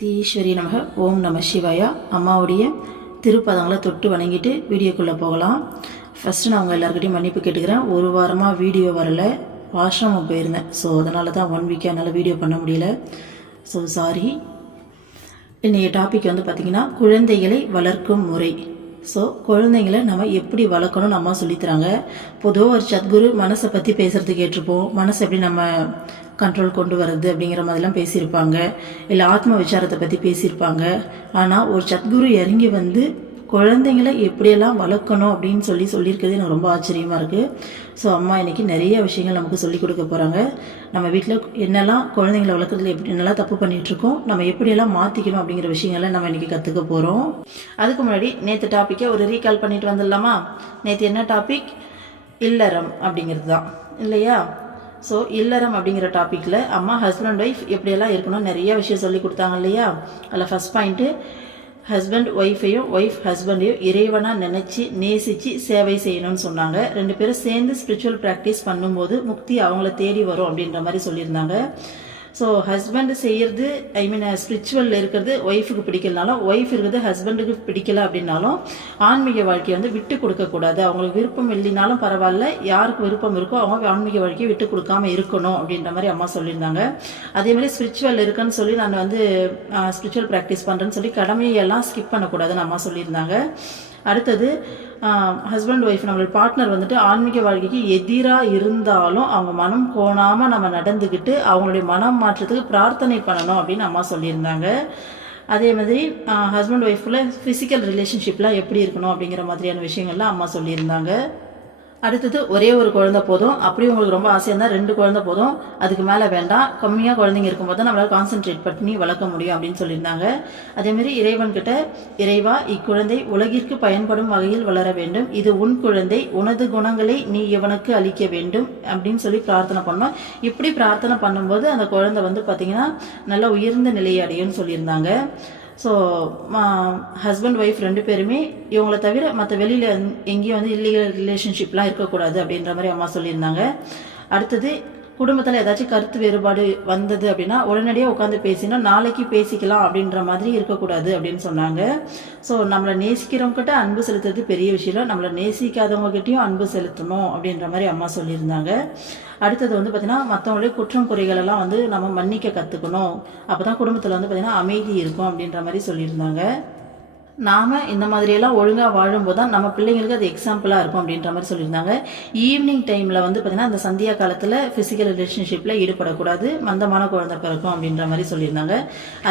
தீஸ்வரி நமக. ஓம் நம சிவாயா. அம்மாவுடைய திருப்பதங்களை தொட்டு வணங்கிட்டு வீடியோக்குள்ளே போகலாம். ஃபஸ்ட்டு நான் உங்கள் எல்லாருக்கிட்டையும் மன்னிப்பு கேட்டுக்கிறேன். ஒரு வாரமாக வீடியோ வரலை, வாஷ்ரூம் போயிருந்தேன். ஸோ அதனால தான் 1 வீக்காக என்னால் வீடியோ பண்ண முடியல. So sorry. இன்றைய டாபிக் வந்து பார்த்திங்கன்னா குழந்தைகளை வளர்க்கும் முறை. ஸோ குழந்தைங்களை நம்ம எப்படி வளர்க்கணும்னு அம்மா சொல்லித்தராங்க. பொதுவாக ஒரு சத்குரு மனசை பற்றி பேசுகிறது கேட்டிருப்போம். மனசை எப்படி நம்ம கண்ட்ரோல் கொண்டு வர்றது அப்படிங்கிற மாதிரிலாம் பேசியிருப்பாங்க. இல்லை ஆத்ம விசாரத்தை பற்றி பேசியிருப்பாங்க. ஆனால் ஒரு சத்குரு இறங்கி வந்து குழந்தைங்களை எப்படியெல்லாம் வளர்க்கணும் அப்படின்னு சொல்லியிருக்கிறது எனக்கு ரொம்ப ஆச்சரியமாக இருக்குது. ஸோ அம்மா இன்றைக்கி நிறைய விஷயங்கள் நமக்கு சொல்லிக் கொடுக்க போகிறாங்க. நம்ம வீட்டில் என்னெல்லாம் குழந்தைங்களை வளர்க்குறதுல என்னெல்லாம் தப்பு பண்ணிகிட்ருக்கோம், நம்ம எப்படியெல்லாம் மாற்றிக்கணும் அப்படிங்கிற விஷயங்களை நம்ம இன்றைக்கி கற்றுக்க போகிறோம். அதுக்கு முன்னாடி நேற்று டாப்பிக்கை ஒரு ரீகால் பண்ணிட்டு வந்துடலாமா? நேற்று என்ன டாபிக்? இல்லறம் அப்படிங்கிறது தான் இல்லையா? ஸோ இல்லறம் அப்படிங்கிற டாப்பிக்கில் அம்மா ஹஸ்பண்ட் ஒய்ஃப் எப்படியெல்லாம் இருக்கணும் நிறைய விஷயம் சொல்லி கொடுத்தாங்க இல்லையா? அதில் ஃபஸ்ட் பாயிண்ட்டு, ஹஸ்பண்ட் ஒய்ஃபையும் ஒய்ஃப் ஹஸ்பண்டையும் இறைவனாக நினச்சி நேசித்து சேவை செய்யணும்னு சொன்னாங்க. 2 பேரும் சேர்ந்து ஸ்பிரிச்சுவல் ப்ராக்டிஸ் பண்ணும்போது முக்தி அவங்கள தேடி வரும் அப்படின்ற மாதிரி சொல்லியிருந்தாங்க. ஸோ ஹஸ்பண்ட் செய்கிறது, ஸ்பிரிச்சுவலில் இருக்கிறது ஒய்ஃபுக்கு பிடிக்கலனாலும், ஒய்ஃப் இருக்கிறது ஹஸ்பண்டுக்கு பிடிக்கல அப்படின்னாலும் ஆன்மீக வாழ்க்கையை வந்து விட்டு கொடுக்கக்கூடாது. அவங்களுக்கு விருப்பம் இல்லைனாலும் பரவாயில்ல, யாருக்கு விருப்பம் இருக்கோ அவங்க ஆன்மீக வாழ்க்கையை விட்டு கொடுக்காம இருக்கணும் அப்படின்ற மாதிரி அம்மா சொல்லியிருந்தாங்க. அதே மாதிரி ஸ்பிரிச்சுவல் இருக்குன்னு சொல்லி நான் வந்து ஸ்பிரிச்சுவல் ப்ராக்டிஸ் பண்ணுறேன்னு சொல்லி கடமையெல்லாம் ஸ்கிப் பண்ணக்கூடாதுன்னு அம்மா சொல்லியிருந்தாங்க. அடுத்தது, ஹஸ்பண்ட் ஒய்ஃப் நம்மளோட பார்ட்னர் வந்துட்டு ஆன்மீக வாழ்க்கைக்கு எதிராக இருந்தாலும் அவங்க மனம் கோணாமல் நம்ம நடந்துக்கிட்டு அவங்களுடைய மனம் மாற்றத்துக்கு பிரார்த்தனை பண்ணணும் அப்படின்னு அம்மா சொல்லியிருந்தாங்க. அதே மாதிரி ஹஸ்பண்ட் ஒய்ஃபில் ஃபிசிக்கல் ரிலேஷன்ஷிப்லாம் எப்படி இருக்கணும் அப்படிங்கிற மாதிரியான விஷயங்கள்லாம் அம்மா சொல்லியிருந்தாங்க. அடுத்தது, ஒரே ஒரு குழந்தை போதும். அப்படி உங்களுக்கு ரொம்ப ஆசையாக இருந்தால் 2 குழந்தை போதும், அதுக்கு மேலே வேண்டாம். கம்மியாக குழந்தைங்க இருக்கும்போது தான் நம்மளால் கான்சென்ட்ரேட் பண்ணி வளர்க்க முடியும் அப்படின்னு சொல்லியிருந்தாங்க. அதேமாதிரி இறைவன்கிட்ட, இறைவா இக்குழந்தை உலகிற்கு பயன்படும் வகையில் வளர வேண்டும், இது உன் குழந்தை, உனது குணங்களை நீ இவனுக்கு அளிக்க வேண்டும் அப்படின்னு சொல்லி பிரார்த்தனை பண்ணோம். இப்படி பிரார்த்தனை பண்ணும்போது அந்த குழந்தை வந்து பார்த்திங்கன்னா நல்ல உயர்ந்த நிலையை அடையும்னு சொல்லியிருந்தாங்க. ஸோ ஹஸ்பண்ட் ஒய்ஃப் 2 பேருமே இவங்களை தவிர மற்ற வெளியில் எங்கேயும் வந்து இல்லீகல் ரிலேஷன்ஷிப்லாம் இருக்கக்கூடாது அப்படின்ற மாதிரி அம்மா சொல்லியிருந்தாங்க. அடுத்தது, குடும்பத்தில் ஏதாச்சும் கருத்து வேறுபாடு வந்தது அப்படின்னா உடனடியாக உட்காந்து பேசினா நாளைக்கு பேசிக்கலாம் அப்படின்ற மாதிரி இருக்கக்கூடாது அப்படின்னு சொன்னாங்க. ஸோ நம்மளை நேசிக்கிறவங்ககிட்ட அன்பு செலுத்துறது பெரிய விஷயம், நம்மளை நேசிக்காதவங்ககிட்டையும் அன்பு செலுத்தணும் அப்படின்ற மாதிரி அம்மா சொல்லியிருந்தாங்க. அடுத்தது வந்து பார்த்திங்கன்னா மற்றவங்களுடைய குற்றம் குறைகளெல்லாம் வந்து நம்ம மன்னிக்க கற்றுக்கணும், அப்போ தான் குடும்பத்தில் வந்து பார்த்திங்கன்னா அமைதி இருக்கும் அப்படின்ற மாதிரி சொல்லியிருந்தாங்க. நாம் இந்த மாதிரியெல்லாம் ஒழுங்காக வாழும்போது தான் நம்ம பிள்ளைங்களுக்கு அது எக்ஸாம்பிளாக இருக்கும் அப்படின்ற மாதிரி சொல்லியிருந்தாங்க. ஈவினிங் டைமில் வந்து பார்த்திங்கன்னா அந்த சந்தியா காலத்தில் ஃபிசிக்கல் ரிலேஷன்ஷிப்பில் ஈடுபடக்கூடாது, மந்தமான குழந்தை பிறக்கும் அப்படின்ற மாதிரி சொல்லியிருந்தாங்க.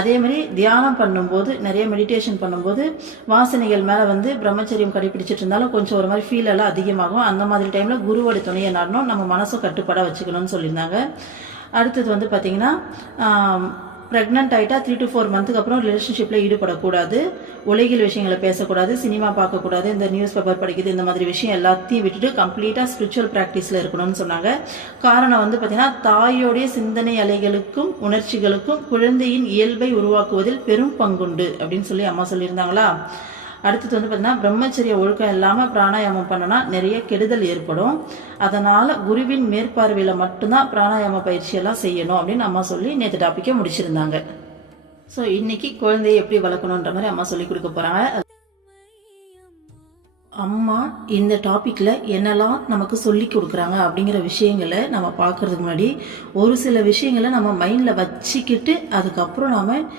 அதே மாதிரி தியானம் பண்ணும்போது, நிறைய மெடிடேஷன் பண்ணும்போது வாசனைகள் மேலே வந்து பிரம்மச்சரியம் கடைபிடிச்சிட்டு இருந்தாலும் கொஞ்சம் ஒரு மாதிரி ஃபீல் எல்லாம் அதிகமாகும். அந்த மாதிரி டைமில் குருவோட துணையை நாடணும், நம்ம மனசும் கட்டுப்பாடாக வச்சுக்கணும்னு சொல்லியிருந்தாங்க. அடுத்தது வந்து பார்த்திங்கன்னா ப்ரெக்னென்ட் ஆகிட்டா 3 to 4 மந்த்துக்கு அப்புறம் ரிலேஷன்ஷிப்பில் ஈடுபடக்கூடாது, உலகில் விஷயங்களை பேசக்கூடாது, சினிமா பார்க்கக்கூடாது, இந்த நியூஸ் பேப்பர் படிக்கிறது, இந்த மாதிரி விஷயம் எல்லாத்தையும் விட்டுட்டு கம்ப்ளீட்டாக ஸ்பிரிச்சுவல் ப்ராக்டிஸில் இருக்கணும்னு சொன்னாங்க. காரணம் வந்து பார்த்திங்கன்னா தாயோடைய சிந்தனை அலைகளுக்கும் உணர்ச்சிகளுக்கும் குழந்தையின் இயல்பை உருவாக்குவதில் பெரும் பங்குண்டு அப்படின்னு சொல்லி அம்மா சொல்லியிருந்தாங்களா. அடுத்தது வந்து பார்த்திங்கன்னா பிரம்மச்சரிய ஒழுக்கம் இல்லாமல் பிராணாயாமம் பண்ணனா நிறைய கெடுதல் ஏற்படும், அதனால் குருவின் மேற்பார்வையில் மட்டும்தான் பிராணாயாம பயிற்சியெல்லாம் செய்யணும் அப்படின்னு அம்மா சொல்லி நேற்று டாப்பிக்கை முடிச்சிருந்தாங்க. ஸோ இன்றைக்கி குழந்தையை எப்படி வளர்க்கணுன்ற மாதிரி அம்மா சொல்லி கொடுக்க போகிறாங்க. அம்மா இந்த டாப்பிக்கில் என்னெல்லாம் நமக்கு சொல்லி கொடுக்குறாங்க அப்படிங்கிற விஷயங்களை நம்ம பார்க்குறதுக்கு முன்னாடி ஒரு சில விஷயங்களை நம்ம மைண்டில் வச்சுக்கிட்டு அதுக்கப்புறம் நாம்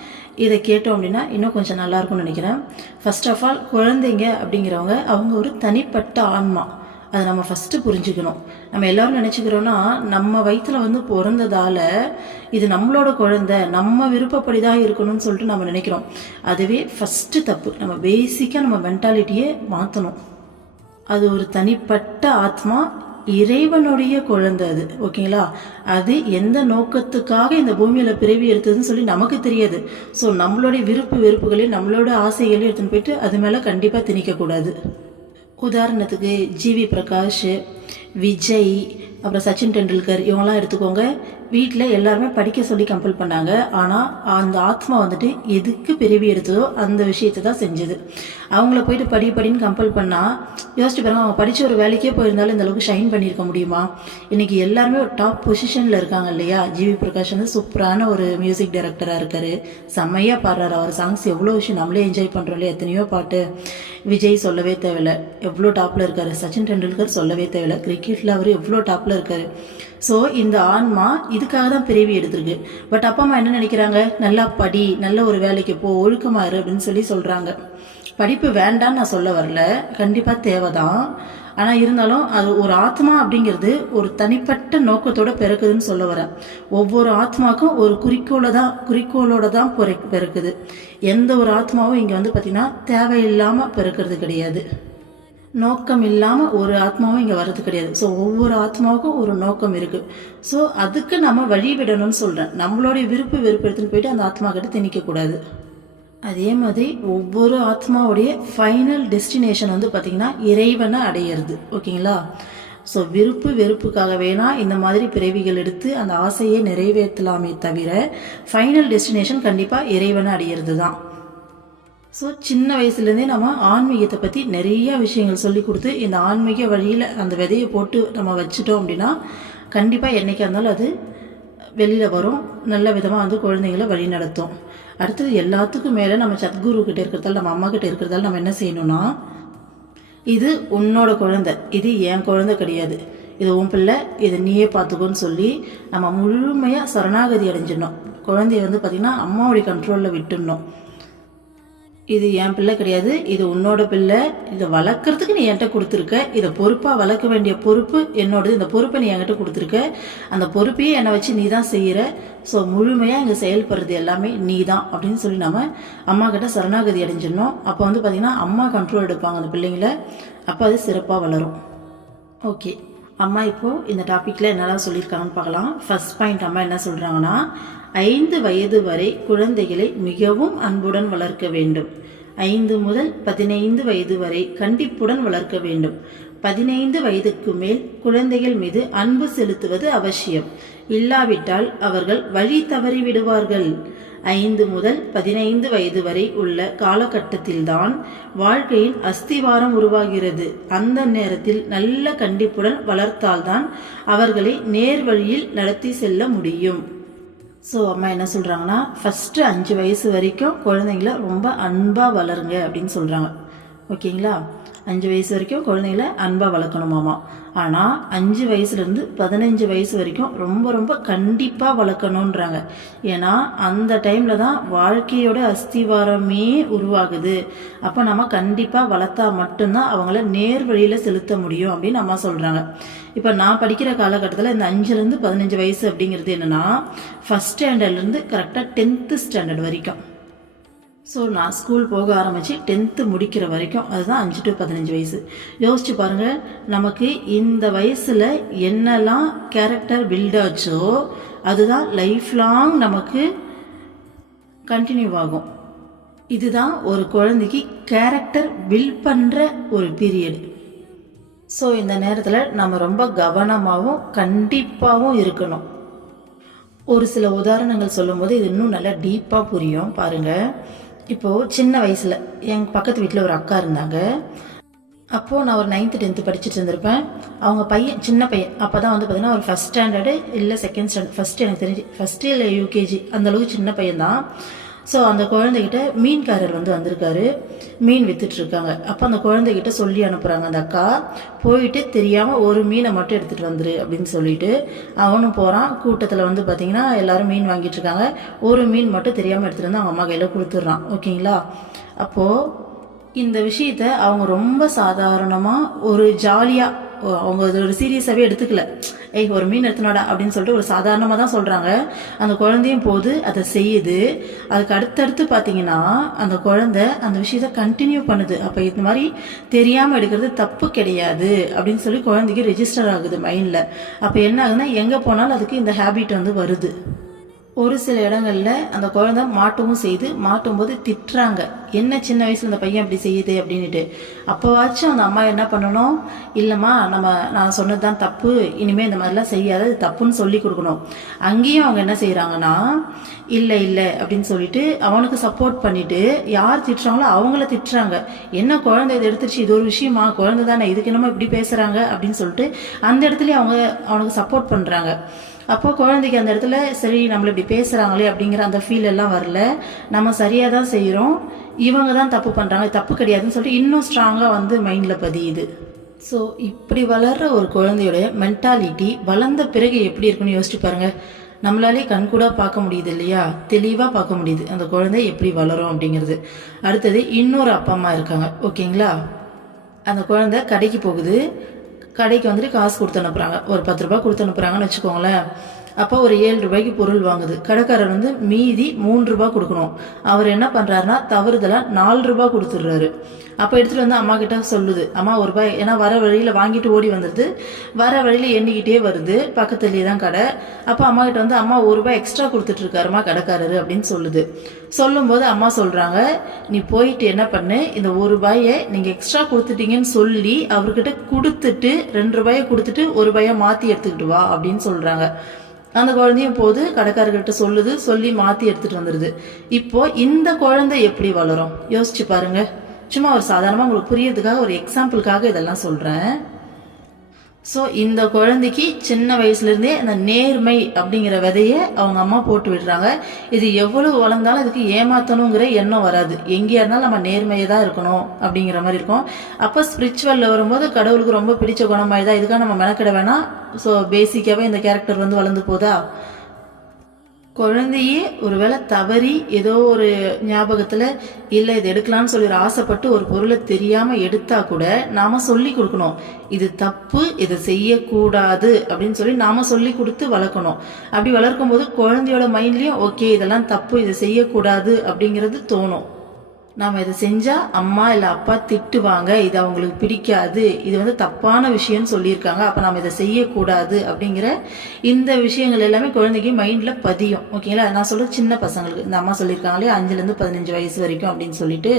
இதை கேட்டோம் அப்படின்னா இன்னும் கொஞ்சம் நல்லாயிருக்கும்னு நினைக்கிறேன். ஃபர்ஸ்ட் ஆஃப் ஆல், குழந்தைங்க அப்படிங்கிறவங்க அவங்க ஒரு தனிப்பட்ட ஆன்மா, அதை நம்ம ஃபஸ்ட்டு புரிஞ்சுக்கணும். நம்ம எல்லோரும் நினச்சிக்கிறோன்னா நம்ம வயிற்றில் வந்து பிறந்ததால் இது நம்மளோட குழந்தை, நம்ம விருப்பப்படி தான் இருக்கணும்னு சொல்லிட்டு நம்ம நினைக்கிறோம். அதுவே ஃபஸ்ட்டு தப்பு. நம்ம பேசிக்காக நம்ம மென்டாலிட்டியே மாற்றணும். அது ஒரு தனிப்பட்ட ஆத்மா, இறைவனுடைய குழந்தை அது, ஓகேங்களா? அது எந்த நோக்கத்துக்காக இந்த பூமியில் பிறவி எடுத்ததுன்னு சொல்லி நமக்கு தெரியாது. ஸோ நம்மளுடைய விருப்பு வெறுப்புகளையும் நம்மளோட ஆசைகளையும் எடுத்துன்னு போயிட்டு அது மேலே கண்டிப்பாக திணிக்கக்கூடாது. உதாரணத்துக்கு ஜிவி பிரகாஷ், விஜய், அப்புறம் சச்சின் டெண்டுல்கர் இவங்கெல்லாம் எடுத்துக்கோங்க. வீட்டில் எல்லாருமே படிக்க சொல்லி கம்பல் பண்ணாங்க. ஆனால் அந்த ஆத்மா வந்துட்டு எதுக்கு பிறவி எடுத்ததோ அந்த விஷயத்தை தான் செஞ்சது. அவங்கள போயிட்டு படின்னு கம்பல் பண்ணால் யோசிச்சு பாருங்க, அவங்க படித்த ஒரு வேலைக்கே போயிருந்தாலும் இந்த அளவுக்கு ஷைன் பண்ணியிருக்க முடியுமா? இன்றைக்கி எல்லாருமே ஒரு டாப் பொசிஷனில் இருக்காங்க இல்லையா? ஜிவி பிரகாஷ் வந்து சூப்பரான ஒரு மியூசிக் டைரக்டராக இருக்கார், செம்மையாக பாடுறாரு. அவர் சாங்ஸ் எவ்வளோ விஷயம் நம்மளே என்ஜாய் பண்ணுறோம் இல்லையா? எத்தனையோ பாட்டு. விஜய் சொல்லவே தேவையில்லை, எவ்வளோ டாப்பில் இருக்கார். சச்சின் டெண்டுல்கர் சொல்லவே தேவையில்லை, கிரிக்கெட்டில் அவர் எவ்வளோ டாப்பில் இருக்கார். ஸோ இந்த ஆன்மா இதுக்காக தான் பிறவி எடுத்திருக்கு. பட் அப்பா அம்மா என்ன நினைக்கிறாங்க? நல்லா படி, நல்ல ஒரு வேலைக்கு போ, ஒழுக்கமாயிரு அப்படின்னு சொல்கிறாங்க. படிப்பு வேண்டான்னு நான் சொல்ல வரல, கண்டிப்பாக தேவை தான். ஆனால் இருந்தாலும் அது ஒரு ஆத்மா அப்படிங்கிறது ஒரு தனிப்பட்ட நோக்கத்தோட பிறக்குதுன்னு சொல்ல வரேன். ஒவ்வொரு ஆத்மாவுக்கும் ஒரு குறிக்கோளோட தான் பிறக்குது. எந்த ஒரு ஆத்மாவும் இங்கே வந்து பார்த்திங்கன்னா தேவையில்லாமல் பிறக்கிறது கிடையாது. நோக்கம் இல்லாமல் ஒரு ஆத்மாவும் இங்கே வர்றது கிடையாது. ஸோ ஒவ்வொரு ஆத்மாவுக்கும் ஒரு நோக்கம் இருக்குது. ஸோ அதுக்கு நம்ம வழிவிடணும்னு சொல்கிறேன். நம்மளுடைய விருப்பு வெறுப்படுத்துன்னு போயிட்டு அந்த ஆத்மா கிட்ட திணிக்கக்கூடாது. அதே மாதிரி ஒவ்வொரு ஆத்மாவுடைய ஃபைனல் டெஸ்டினேஷன் வந்து பார்த்திங்கன்னா இறைவனை அடையிறது. ஓகேங்களா? ஸோ விருப்பு வெறுப்புக்காக வேணால் இந்த மாதிரி பிறவிகள் எடுத்து அந்த ஆசையை நிறைவேற்றலாமே தவிர ஃபைனல் டெஸ்டினேஷன் கண்டிப்பாக இறைவனை அடையிறது தான். ஸோ சின்ன வயசுலேருந்தே நம்ம ஆன்மீகத்தை பற்றி நிறைய விஷயங்கள் சொல்லி கொடுத்து இந்த ஆன்மீக வழியில் அந்த விதையை போட்டு நம்ம வச்சுட்டோம் அப்படின்னா கண்டிப்பாக என்றைக்காக இருந்தாலும் அது வெளியில் வரும், நல்ல விதமாக வந்து குழந்தைங்களை வழி நடத்தும். அடுத்தது எல்லாத்துக்கும் மேலே நம்ம சத்குரு கிட்டே இருக்கிறதால, நம்ம அம்மா கிட்டே இருக்கிறதால நம்ம என்ன செய்யணும்னா, இது உன்னோட குழந்தை, இது என் குழந்தை கிடையாது, இது உன் பிள்ளை, இதை நீயே பார்த்துக்கோன்னு சொல்லி நம்ம முழுமையாக சரணாகதி அடைஞ்சிடணும். குழந்தைய வந்து பார்த்திங்கன்னா அம்மாவுடைய கண்ட்ரோலில் விட்டுடணும். இது என் பிள்ளை கிடையாது, இது உன்னோட பிள்ளை, இதை வளர்க்குறதுக்கு நீ என்கிட்ட கொடுத்துருக்க, இதை பொறுப்பாக வளர்க்க வேண்டிய பொறுப்பு என்னோடது, இந்த பொறுப்பை நீ என்கிட்ட கொடுத்துருக்க, அந்த பொறுப்பையே என்னை வச்சு நீ தான் செய்கிற. ஸோ முழுமையாக இங்கே செயல்படுறது எல்லாமே நீ தான் அப்படின்னு சொல்லி நம்ம அம்மா கிட்ட சரணாகதி அடைஞ்சிடணும். அப்போ வந்து பார்த்திங்கன்னா அம்மா கண்ட்ரோல் எடுப்பாங்க அந்த பிள்ளைங்கள, அப்போ அது சிறப்பாக வளரும். ஓகே, அம்மா இப்போது இந்த டாப்பிக்கில் என்னெல்லாம் சொல்லியிருக்காங்கன்னு பார்க்கலாம். ஃபர்ஸ்ட் பாயிண்ட் அம்மா என்ன சொல்கிறாங்கன்னா, 5 வயது வரை குழந்தைகளை மிகவும் அன்புடன் வளர்க்க வேண்டும். 5 முதல் 15 வயது வரை கண்டிப்புடன் வளர்க்க வேண்டும். 15 வயதுக்கு மேல் குழந்தைகள் மீது அன்பு செலுத்துவது அவசியம். இல்லாவிட்டால் அவர்கள் வழி தவறி விடுவார்கள். 5 முதல் 15 வயது வரை உள்ள காலகட்டத்தில்தான் வாழ்க்கையின் அஸ்திவாரம் உருவாகிறது. அந்த நேரத்தில் நல்ல கண்டிப்புடன் வளர்த்தால்தான் அவர்களை நேர் வழியில் நடத்தி செல்ல முடியும். ஸோ அம்மா என்ன சொல்கிறாங்கன்னா, ஃபஸ்ட்டு 5 வயசு வரைக்கும் குழந்தைங்கள ரொம்ப அன்பாக வளருங்க அப்படின்னு சொல்கிறாங்க. ஓகேங்களா? 5 வயசு வரைக்கும் குழந்தைங்கள அன்பாக வளர்க்கணுமாமா. ஆனால் 5 வயசுலேருந்து 15 வயசு வரைக்கும் ரொம்ப ரொம்ப கண்டிப்பாக வளர்க்கணுன்றாங்க. ஏன்னா அந்த டைமில் தான் வாழ்க்கையோட அஸ்திவாரமே உருவாகுது. அப்போ நம்ம கண்டிப்பாக வளர்த்தா மட்டும்தான் அவங்கள நேர் வழியில் செலுத்த முடியும் அப்படின்னு அம்மா சொல்கிறாங்க. இப்போ நான் படிக்கிற காலகட்டத்தில் இந்த 5லேருந்து 15 வயசு அப்படிங்கிறது என்னென்னா, ஃபஸ்ட் ஸ்டாண்டர்ட்லேருந்து கரெக்டாக 10th ஸ்டாண்டர்ட் வரைக்கும். ஸோ நான் ஸ்கூல் போக ஆரம்பித்து 10th முடிக்கிற வரைக்கும் அதுதான் 5 to 15 வயசு. யோசிச்சு பாருங்கள், நமக்கு இந்த வயசில் என்னெல்லாம் கேரக்டர் பில்ட் ஆச்சோ அதுதான் லைஃப் லாங் நமக்கு கண்டினியூ ஆகும். இதுதான் ஒரு குழந்தைக்கு கேரக்டர் பில்ட் பண்ணுற ஒரு பீரியடு. ஸோ இந்த நேரத்தில் நம்ம ரொம்ப கவனமாகவும் கண்டிப்பாகவும் இருக்கணும். ஒரு சில உதாரணங்கள் சொல்லும்போது இது இன்னும் நல்லா டீப்பாக புரியும். பாருங்கள், இப்போது சின்ன வயசில் எங்கள் பக்கத்து வீட்டில் ஒரு அக்கா இருந்தாங்க. அப்போது நான் ஒரு 9th 10th படிச்சுட்டு இருந்திருப்பேன். அவங்க பையன் சின்ன பையன், அப்போ தான் வந்து பார்த்திங்கன்னா ஒரு ஃபஸ்ட் ஸ்டாண்டர்டு இல்லை செகண்ட் ஸ்டாண்டர்ட், ஃபஸ்ட்டு எனக்கு தெரிஞ்சு ஃபஸ்ட்டு இல்லை யூகேஜி, அந்தளவுக்கு சின்ன பையன்தான். ஸோ அந்த குழந்தைகிட்ட மீன்காரர் வந்து வந்திருக்காரு, மீன் விற்றுட்ருக்காங்க. அப்போ அந்த குழந்தைகிட்ட சொல்லி அனுப்புகிறாங்க அந்த அக்கா, போயிட்டு தெரியாமல் ஒரு மீனை மட்டும் எடுத்துகிட்டு வந்துரு அப்படின்னு சொல்லிட்டு அவனும் போகிறான். கூட்டத்தில் வந்து பார்த்திங்கன்னா எல்லோரும் மீன் வாங்கிட்டு இருக்காங்க. ஒரு மீன் மட்டும் தெரியாமல் எடுத்துகிட்டு வந்து அவங்க அம்மா கையில் கொடுத்துட்றான். ஓகேங்களா? அப்போது இந்த விஷயத்த அவங்க ரொம்ப சாதாரணமாக ஒரு ஜாலியாக, அவங்க ஒரு சீரியஸாகவே எடுத்துக்கல. ஒரு மீன் எடுத்துனாடா அப்படின்னு சொல்லிட்டு ஒரு சாதாரணமாக தான் சொல்கிறாங்க. அந்த குழந்தையும் போது அதை செய்யுது. அதுக்கு அடுத்தடுத்து பார்த்தீங்கன்னா அந்த குழந்தை அந்த விஷயத்தை கண்டினியூ பண்ணுது. அப்போ இந்த மாதிரி தெரியாமல் எடுக்கிறது தப்பு கிடையாது அப்படின்னு சொல்லி குழந்தைக்கு ரெஜிஸ்டர் ஆகுது மைண்டில். அப்போ என்ன ஆகுதுன்னா, எங்கே போனாலும் அதுக்கு இந்த ஹேபிட் வந்து வருது. ஒரு சில இடங்கள்ல அந்த குழந்தை மாட்டவும் செய்து, மாட்டும்போது திட்டுறாங்க. என்ன சின்ன வயசுல இந்த பையன் இப்படி செய்யுது அப்படின்னுட்டு. அப்போவாச்சும் அந்த அம்மா என்ன பண்ணணும், இல்லைம்மா நான் சொன்னது தான் தப்பு, இனிமேல் இந்த மாதிரிலாம் செய்யாத, இது தப்புன்னு சொல்லி கொடுக்கணும். அங்கேயும் அவங்க என்ன செய்கிறாங்கன்னா, இல்லை இல்லை அப்படின்னு சொல்லிட்டு அவனுக்கு சப்போர்ட் பண்ணிட்டு யார் திட்டுறாங்களோ அவங்கள திட்டுறாங்க. என்ன குழந்தை இதை எடுத்துருச்சு, இது ஒரு விஷயமா, குழந்தை தானே, இதுக்கு என்னமோ இப்படி பேசுகிறாங்க அப்படின்னு சொல்லிட்டு அந்த இடத்துலயே அவங்க அவனுக்கு சப்போர்ட் பண்ணுறாங்க. அப்போ குழந்தைக்கு அந்த இடத்துல சரி நம்மளை இப்படி பேசுகிறாங்களே அப்படிங்கிற அந்த ஃபீல் எல்லாம் வரல, நம்ம சரியாக தான் செய்கிறோம், இவங்க தான் தப்பு பண்ணுறாங்க, தப்பு கிடையாதுன்னு சொல்லிட்டு இன்னும் ஸ்ட்ராங்காக வந்து மைண்டில் பதியுது. ஸோ இப்படி வளர்கிற ஒரு குழந்தையோட மென்டாலிட்டி வளர்ந்த பிறகு எப்படி இருக்குன்னு யோசிச்சு பாருங்கள். நம்மளாலே கண்கூடாக பார்க்க முடியுது இல்லையா, தெளிவாக பார்க்க முடியுது அந்த குழந்தை எப்படி வளரும் அப்படிங்கிறது. அடுத்தது இன்னொரு அப்பா அம்மா இருக்காங்க, ஓகேங்களா. அந்த குழந்தை கடைக்கு போகுது, கடைக்கு வந்துட்டு காசு கொடுத்து அனுப்புகிறாங்க, ஒரு 10 ரூபாய் கொடுத்து அனுப்புகிறாங்கன்னு வச்சுக்கோங்களேன். அப்போ ஒரு 7 ரூபாய்க்கு பொருள் வாங்குது. கடைக்காரர் வந்து மீதி 3 ரூபாய் கொடுக்கணும். அவர் என்ன பண்ணுறாருன்னா தவறுதலாக 4 ரூபாய் கொடுத்துட்றாரு. அப்போ எடுத்துகிட்டு வந்து அம்மா கிட்ட சொல்லுது, அம்மா 1 ரூபாய், ஏன்னா வர வழியில் வாங்கிட்டு ஓடி வந்துடுது, வர வழியில் எண்ணிக்கிட்டே வருது, பக்கத்துலேயே தான் கடை. அப்போ அம்மா கிட்ட வந்து அம்மா 1 ரூபாய் எக்ஸ்ட்ரா கொடுத்துட்ருக்காருமா கடைக்காரரு அப்படின்னு சொல்லுது. சொல்லும்போது அம்மா சொல்கிறாங்க, நீ போயிட்டு என்ன பண்ணு, இந்த 1 ரூபாயை நீங்கள் எக்ஸ்ட்ரா கொடுத்துட்டீங்கன்னு சொல்லி அவர்கிட்ட கொடுத்துட்டு 2 ரூபாயை கொடுத்துட்டு 1 ரூபாயை மாற்றி எடுத்துக்கிட்டு வா அப்படின்னு சொல்கிறாங்க. அந்த குழந்தையும் போது கடைக்காரர்கிட்ட சொல்லுது, சொல்லி மாற்றி எடுத்துகிட்டு வந்துடுது. இப்போ இந்த குழந்தை எப்படி வளரும் யோசிச்சு பாருங்க. சும்மா ஒரு சாதாரணமாக உங்களுக்கு புரியறதுக்காக ஒரு எக்ஸாம்பிளுக்காக இதெல்லாம் சொல்கிறேன். ஸோ இந்த குழந்தைக்கு சின்ன வயசுலேருந்தே அந்த நேர்மை அப்படிங்கிற விதையை அவங்க அம்மா போட்டு விடுறாங்க. இது எவ்வளவு வளர்ந்தாலும் இதுக்கு ஏமாற்றணுங்கிற எண்ணம் வராது. எங்கேயா இருந்தாலும் நம்ம நேர்மையை தான் இருக்கணும் அப்படிங்கிற மாதிரி இருக்கும். அப்போ ஸ்பிரிச்சுவலில் வரும்போது கடவுளுக்கு ரொம்ப பிடிச்ச குணமாய் தான், இதுக்காக நம்ம மெனக்கிட வேணாம். ஸோ பேசிக்காகவே இந்த கேரக்டர் வந்து வளர்ந்து போதா. குழந்தையே ஒருவேளை தவறி ஏதோ ஒரு ஞாபகத்தில் இல்லை இது எடுக்கலான்னு சொல்லி ஆசைப்பட்டு ஒரு பொருளை தெரியாமல் எடுத்தா கூட நாம சொல்லி கொடுக்கணும், இது தப்பு, இதை செய்யக்கூடாது அப்படின்னு சொல்லி நாம சொல்லி கொடுத்து வளர்க்கணும். அப்படி வளர்க்கும் போது குழந்தையோட மைண்ட்லயும் ஓகே இதெல்லாம் தப்பு, இதை செய்யக்கூடாது அப்படிங்கிறது தோணும். நாம் இதை செஞ்சால் அம்மா இல்லை அப்பா திட்டுவாங்க, இது அவங்களுக்கு பிடிக்காது, இது வந்து தப்பான விஷயம்னு சொல்லியிருக்காங்க, அப்போ நாம் இதை செய்யக்கூடாது அப்படிங்கிற இந்த விஷயங்கள் எல்லாமே குழந்தைக்கு மைண்டில் பதியும். ஓகேங்களா. நான் சொல்கிறது சின்ன பசங்களுக்கு, இந்த அம்மா சொல்லியிருக்காங்களே 5லேருந்து 15 வயசு வரைக்கும் அப்படின்னு சொல்லிட்டு.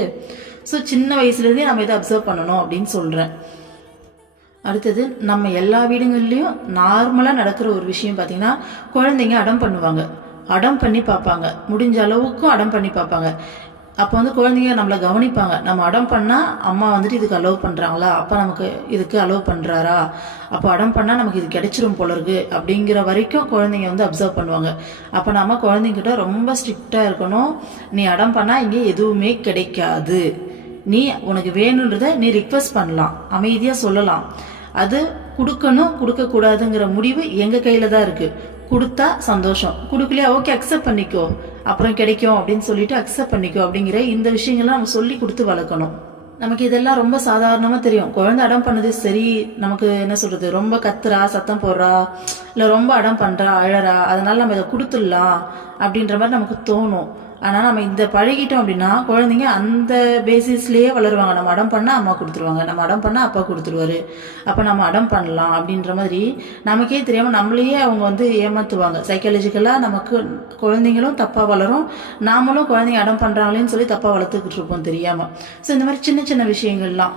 ஸோ சின்ன வயசுலேருந்தே நம்ம இதை அப்சர்வ் பண்ணணும் அப்படின்னு சொல்கிறேன். அடுத்தது நம்ம எல்லா வீடுகள்லையும் நார்மலாக நடக்கிற ஒரு விஷயம் பார்த்திங்கன்னா, குழந்தைங்க அடம் பண்ணுவாங்க, அடம் பண்ணி பார்ப்பாங்க, முடிஞ்ச அளவுக்கும் அடம் பண்ணி பார்ப்பாங்க. அப்போ வந்து குழந்தைங்க நம்மளை கவனிப்பாங்க. நம்ம அடம் பண்ணால் அம்மா வந்துட்டு இதுக்கு அலோவ் பண்ணுறாங்களா, அப்பா நமக்கு இதுக்கு அலோவ் பண்ணுறாரா, அப்போ அடம் பண்ணால் நமக்கு இது கிடைச்சிரும் போல இருக்கு அப்படிங்கிற வரைக்கும் குழந்தைங்க வந்து அப்சர்வ் பண்ணுவாங்க. அப்போ நம்ம குழந்தைங்கிட்ட ரொம்ப ஸ்ட்ரிக்டாக இருக்கணும். நீ அடம் பண்ணால் இங்கே எதுவுமே கிடைக்காது, நீ உனக்கு வேணுன்றதை நீ ரிக்வெஸ்ட் பண்ணலாம், அமைதியாக சொல்லலாம். அது கொடுக்கணும் கொடுக்கக்கூடாதுங்கிற முடிவு எங்கள் கையில் தான் இருக்குது. கொடுத்தா சந்தோஷம், கொடுக்கலையா ஓகே அக்செப்ட் பண்ணிக்கோ, அப்புறம் கிடைக்கும் அப்படின்னு சொல்லிட்டு அக்செப்ட் பண்ணிக்கோ அப்படிங்கிற இந்த விஷயங்கள்லாம் நம்ம சொல்லி கொடுத்து வளர்க்கணும். நமக்கு இதெல்லாம் ரொம்ப சாதாரணமாக தெரியும். குழந்தை அடம் பண்ணது சரி, நமக்கு என்ன சொல்கிறது, ரொம்ப கத்துறா, சத்தம் போடுறா, இல்லை ரொம்ப அடம் பண்ணுறா, அழறா, அதனால நம்ம இதை கொடுத்துடலாம் அப்படின்ற மாதிரி நமக்கு தோணும். ஆனால் நம்ம இந்த பழகிட்டோம் அப்படின்னா குழந்தைங்க அந்த பேசிஸ்லேயே வளருவாங்க. நம்ம அடம் பண்ணால் அம்மா கொடுத்துருவாங்க, நம்ம அடம் பண்ணால் அப்பா கொடுத்துருவாரு, அப்போ நம்ம அடம் பண்ணலாம் அப்படின்ற மாதிரி நமக்கே தெரியாமல் நம்மளையே அவங்க வந்து ஏமாற்றுவாங்க. சைக்காலஜிக்கலாக நமக்கு குழந்தைங்களும் தப்பாக வளரும், நாமளும் குழந்தைங்க அடம் பண்ணுறாங்களேன்னு சொல்லி தப்பாக வளர்த்துக்கிட்டு இருப்போம் தெரியாமல். ஸோ இந்த மாதிரி சின்ன சின்ன விஷயங்கள்லாம்,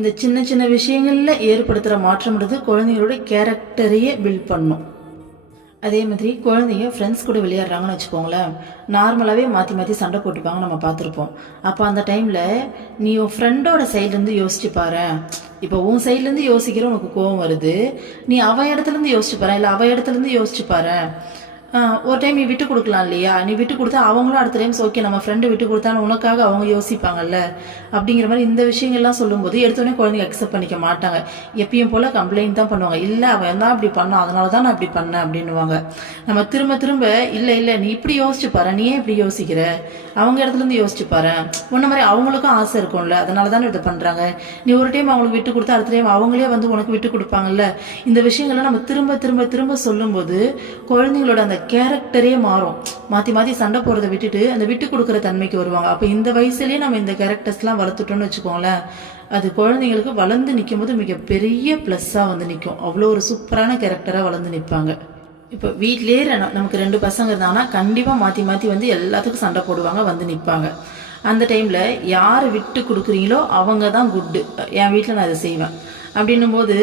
இந்த சின்ன சின்ன விஷயங்களில் ஏற்படுத்துகிற மாற்றம்ன்றது குழந்தைங்களோட கேரக்டரையே பில்ட் பண்ணும். அதே மாதிரி குழந்தைங்க ஃப்ரெண்ட்ஸ் கூட விளையாடுறாங்கன்னு வச்சுக்கோங்களேன், நார்மலாகவே மாற்றி மாற்றி சண்டை போட்டுப்பாங்க, நம்ம பார்த்துருப்போம். அப்போ அந்த டைமில் நீ உன் ஃப்ரெண்டோட சைட்லேருந்து யோசிச்சு பாரு. இப்போ உன் சைட்லேருந்து யோசிக்கிற உனக்கு கோவம் வருது, நீ அவன் இடத்துலேருந்து யோசிச்சு பாரு, இல்லை அவன் இடத்துலேருந்து யோசிச்சு பாரு. ஒரு டைம் நீ விட்டு கொடுக்கலாம் இல்லையா, நீ விட்டு கொடுத்தா அவங்களும் அடுத்த டைம்ஸ் ஓகே நம்ம ஃப்ரெண்டு விட்டு கொடுத்தான்னு உனக்காக அவங்க யோசிப்பாங்கல்ல அப்படிங்கிற மாதிரி இந்த விஷயங்கள்லாம் சொல்லும்போது எடுத்தோடனே குழந்தைங்க அக்செப்ட் பண்ணிக்க மாட்டாங்க. எப்பயும் போல் கம்ப்ளைண்ட் தான் பண்ணுவாங்க, இல்லை அவன் தான் இப்படி பண்ணான் அதனால தான் நான் இப்படி பண்ணேன் அப்படின்னுவாங்க. நம்ம திரும்ப திரும்ப இல்லை இல்லை நீ இப்படி யோசிச்சு பாரு, நீ ஏன் இப்படி யோசிக்கிற, அவங்க இடத்துலேருந்து யோசிச்சு பாரு, உன்ன மாதிரி அவங்களுக்கும் ஆசை இருக்கும்ல, அதனால தானே இதை பண்ணுறாங்க. நீ ஒரு டைம் அவங்களுக்கு விட்டு கொடுத்தா அடுத்த டைம் அவங்களே வந்து உனக்கு விட்டு கொடுப்பாங்கல்ல. இந்த விஷயங்கள்லாம் நம்ம திரும்ப திரும்ப திரும்ப சொல்லும்போது குழந்தைங்களோட அந்த கேரக்டரே மாறும். மாற்றி மாற்றி சண்டை போகிறத விட்டுட்டு அந்த விட்டு கொடுக்குற தன்மைக்கு வருவாங்க. அப்போ இந்த வயசுலேயே நம்ம இந்த கேரக்டர்ஸ்லாம் வளர்த்துட்டோம்னு வச்சுக்கோங்களேன், அது குழந்தைங்களுக்கு வளர்ந்து நிற்கும் போது மிகப்பெரிய ப்ளஸ்ஸாக வந்து நிற்கும். அவ்வளோ ஒரு சூப்பரான கேரக்டராக வளர்ந்து நிற்பாங்க. இப்போ வீட்லேயே நமக்கு 2 பசங்க இருந்தாங்கன்னா கண்டிப்பாக மாற்றி மாற்றி வந்து எல்லாத்துக்கும் சண்டை போடுவாங்க, வந்து நிற்பாங்க. அந்த டைமில் யார் விட்டு கொடுக்குறீங்களோ அவங்க தான் குட்டு. என் வீட்டில் நான் இதை செய்வேன். அப்படின்னும்போது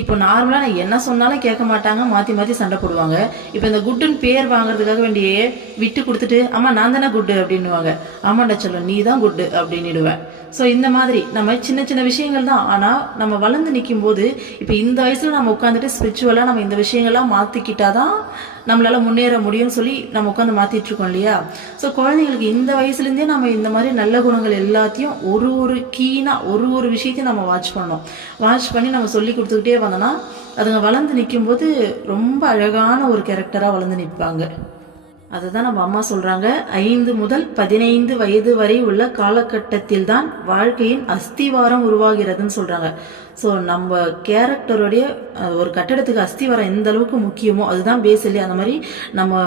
இப்போ நார்மலாக நான் என்ன சொன்னாலும் கேட்க மாட்டாங்க, மாற்றி மாற்றி சண்டை போடுவாங்க. இப்போ இந்த குட்டுன்னு பேர் வாங்குறதுக்காக வேண்டியே விட்டு கொடுத்துட்டு அம்மா நான் தானே குட்டு அப்படின்னுவாங்க. ஆமாண்டா சொல்லுவேன், நீ தான் குட்டு அப்படின்னுடுவேன். ஸோ இந்த மாதிரி நம்ம சின்ன சின்ன விஷயங்கள் தான். ஆனால் நம்ம வளர்ந்து நிற்கும் போது இப்போ இந்த வயசில் நம்ம உட்காந்துட்டு ஸ்பிரிச்சுவலாக நம்ம இந்த விஷயங்கள்லாம் மாற்றிக்கிட்டாதான் நம்மளால் முன்னேற முடியும்னு சொல்லி நம்ம உட்காந்து மாற்றிட்டுருக்கோம் இல்லையா. ஸோ குழந்தைங்களுக்கு இந்த வயசுலேருந்தே நம்ம இந்த மாதிரி நல்ல குணங்கள் எல்லாத்தையும் ஒரு கீனாக ஒரு விஷயத்தையும் நம்ம வாட்ச் பண்ணோம். வாட்ச் பண்ணி நம்ம சொல்லி கொடுத்துக்கிட்டே வந்தோன்னா அதுங்க வளர்ந்து நிற்கும்போது ரொம்ப அழகான ஒரு கேரக்டராக வளர்ந்து நிற்பாங்க. அதுதான் நம்ம அம்மா சொல்கிறாங்க, 5 முதல் 15 வயது வரை உள்ள காலகட்டத்தில் தான் வாழ்க்கையின் அஸ்திவாரம் உருவாகிறதுன்னு சொல்கிறாங்க. ஸோ நம்ம கேரக்டருடைய ஒரு கட்டடத்துக்கு அஸ்திவாரம் எந்த அளவுக்கு முக்கியமோ அதுதான் பேஸ் இல்லையா. அந்த மாதிரி நம்ம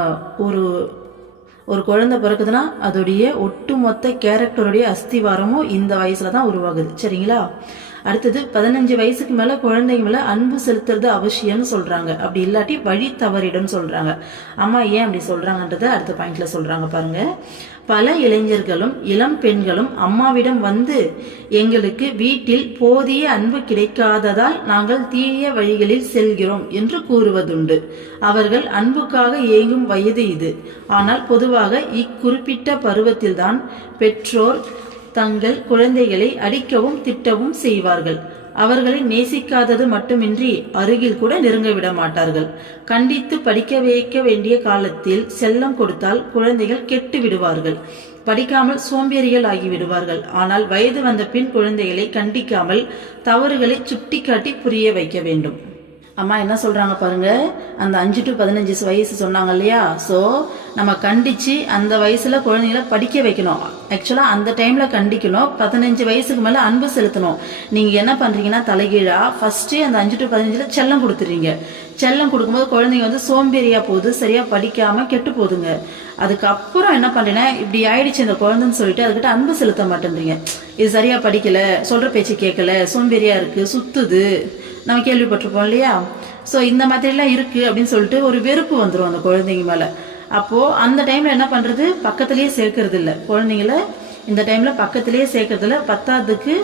ஒரு குழந்தை பிறக்குதுன்னா அதோடைய ஒட்டுமொத்த கேரக்டருடைய அஸ்திவாரமும் இந்த வயசில் தான் உருவாகுது. சரிங்களா. அடுத்தது 15 வயசுக்கு மேலே குழந்தைங்க மேலே அன்பு செலுத்துறது அவசியம்னு சொல்கிறாங்க. அப்படி இல்லாட்டி வழி தவறிடும் சொல்கிறாங்க. அம்மா ஏன் அப்படி சொல்கிறாங்கன்றதை அடுத்த பாயிண்ட்ல சொல்கிறாங்க பாருங்க. பல இளைஞர்களும் இளம் பெண்களும் அம்மாவிடம் வந்து எங்களுக்கு வீட்டில் போதிய அன்பு கிடைக்காததால் நாங்கள் தீய வழிகளில் செல்கிறோம் என்று கூறுவதுண்டு. அவர்கள் அன்புக்காக ஏங்கும் வயது இது. ஆனால் பொதுவாக இக்குறிப்பிட்ட பருவத்தில்தான் பெற்றோர் தங்கள் குழந்தைகளை அடிக்கவும் திட்டவும் செய்வார்கள். அவர்களை நேசிக்காதது மட்டுமின்றி அருகில் கூட நெருங்க விட மாட்டார்கள். கண்டித்து படிக்க வைக்க வேண்டிய காலத்தில் செல்லம் கொடுத்தால் குழந்தைகள் கெட்டு விடுவார்கள். படிக்காமல் சோம்பேறிகள் ஆகிவிடுவார்கள். ஆனால் வயது வந்த பின் குழந்தைகளை கண்டிக்காமல் தவறுகளை சுட்டிக்காட்டி புரிய வைக்க வேண்டும். அம்மா என்ன சொல்கிறாங்க பாருங்க, அந்த 5 to 15 வயசு சொன்னாங்க இல்லையா. ஸோ நம்ம கண்டித்து அந்த வயசில் குழந்தைங்கள படிக்க வைக்கணும். ஆக்சுவலாக அந்த டைமில் கண்டிக்கணும். 15 வயசுக்கு மேலே அன்பு செலுத்தணும். நீங்கள் என்ன பண்ணுறீங்கன்னா தலைகீழாக ஃபஸ்ட்டு அந்த 5 to 15 செல்லம் கொடுத்துறீங்க. செல்லம் கொடுக்கும்போது குழந்தைங்க வந்து சோம்பேறியாக போகுது, சரியாக படிக்காமல் கெட்டு போகுதுங்க. அதுக்கப்புறம் என்ன பண்ணுறேன்னா இப்படி ஆயிடுச்சு இந்த குழந்தைன்னு சொல்லிட்டு அதுக்கிட்ட அன்பு செலுத்த மாட்டேன்றீங்க. இது சரியாக படிக்கலை, சொல்கிற பேச்சு கேட்கல, சோம்பேறியாக இருக்குது, சுற்றுது, நம்ம கேள்விப்பட்டிருப்போம் இல்லையா. ஸோ இந்த மாதிரிலாம் இருக்குது அப்படின்னு சொல்லிட்டு ஒரு வெறுப்பு வந்துடும் அந்த குழந்தைங்க மேலே. அப்போது அந்த டைமில் என்ன பண்ணுறது, பக்கத்துலேயே சேர்க்கறது இல்லை குழந்தைங்கள. இந்த டைமில் பக்கத்துலேயே சேர்க்கறதில்ல. பத்தாவதுக்கு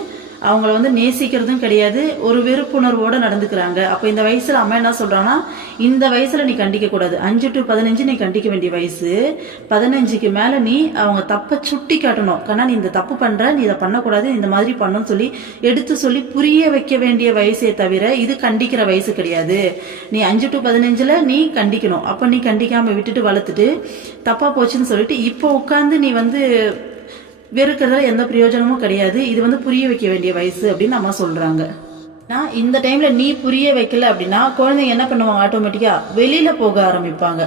அவங்கள வந்து நேசிக்கிறதும் கிடையாது, ஒரு வெறுப்புணர்வோடு நடந்துக்கிறாங்க. அப்போ இந்த வயசில் அம்மா என்ன சொல்கிறாங்கன்னா, இந்த வயசில் நீ கண்டிக்கக்கூடாது. 5 to 15 நீ கண்டிக்க வேண்டிய வயசு. 15க்கு மேலே நீ அவங்க தப்பை சுட்டி காட்டணும். கண்ணா நீ இந்த தப்பு பண்ணுற, நீ இதை பண்ணக்கூடாது, இந்த மாதிரி பண்ணணும்னு சொல்லி எடுத்து சொல்லி புரிய வைக்க வேண்டிய வயசே தவிர இது கண்டிக்கிற வயசு கிடையாது. நீ 5 to 15 நீ கண்டிக்கணும். அப்போ நீ கண்டிக்காமல் விட்டுட்டு வளர்த்துட்டு தப்பாக போச்சுன்னு சொல்லிட்டு இப்போ உட்காந்து நீ வந்து வெறுக்கிறதுல எந்த பிரயோஜனமும் கிடையாது. இது வந்து புரிய வைக்க வேண்டிய வயசு அப்படின்னு அம்மா சொல்கிறாங்க. நான் இந்த டைமில் நீ புரிய வைக்கல அப்படின்னா குழந்தைங்க என்ன பண்ணுவாங்க, ஆட்டோமேட்டிக்காக வெளியில் போக ஆரம்பிப்பாங்க.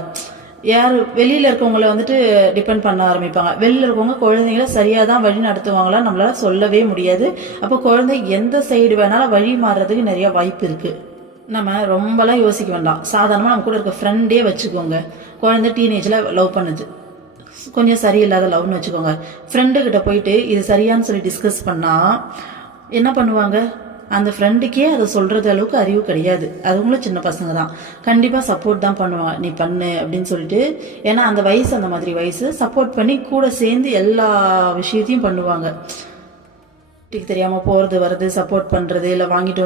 யார் வெளியில் இருக்கவங்கள வந்துட்டு டிபெண்ட் பண்ண ஆரம்பிப்பாங்க. வெளியில் இருக்கவங்க குழந்தைங்கள சரியாக தான் வழி நடத்துவாங்களா நம்மளால சொல்லவே முடியாது. அப்போ குழந்தை எந்த சைடு வேணாலும் வழி மாறுறதுக்கு நிறைய வாய்ப்பு இருக்குது. நம்ம ரொம்பலாம் யோசிக்க வேண்டாம். சாதாரணமாக நம்ம கூட இருக்க ஃப்ரெண்டே வச்சுக்கோங்க. குழந்தை டீனேஜில் லவ் பண்ணுது, கொஞ்சம் சரியில்லாத லவ்னு வச்சுக்கோங்க. ஃப்ரெண்டுக்கிட்ட போயிட்டு இது சரியான்னு சொல்லி டிஸ்கஸ் பண்ணால் என்ன பண்ணுவாங்க, அந்த ஃப்ரெண்டுக்கே அதை சொல்கிறது அளவுக்கு அறிவு கிடையாது. அதுங்களும் சின்ன பசங்க தான், கண்டிப்பாக சப்போர்ட் தான் பண்ணுவாங்க, நீ பண்ணு அப்படின்னு சொல்லிட்டு. ஏன்னா அந்த வயசு அந்த மாதிரி வயசு, சப்போர்ட் பண்ணி கூட சேர்ந்து எல்லா விஷயத்தையும் பண்ணுவாங்க. வீட்டுக்கு தெரியாமல் போகிறது வர்றது, சப்போர்ட் பண்ணுறது, இல்லை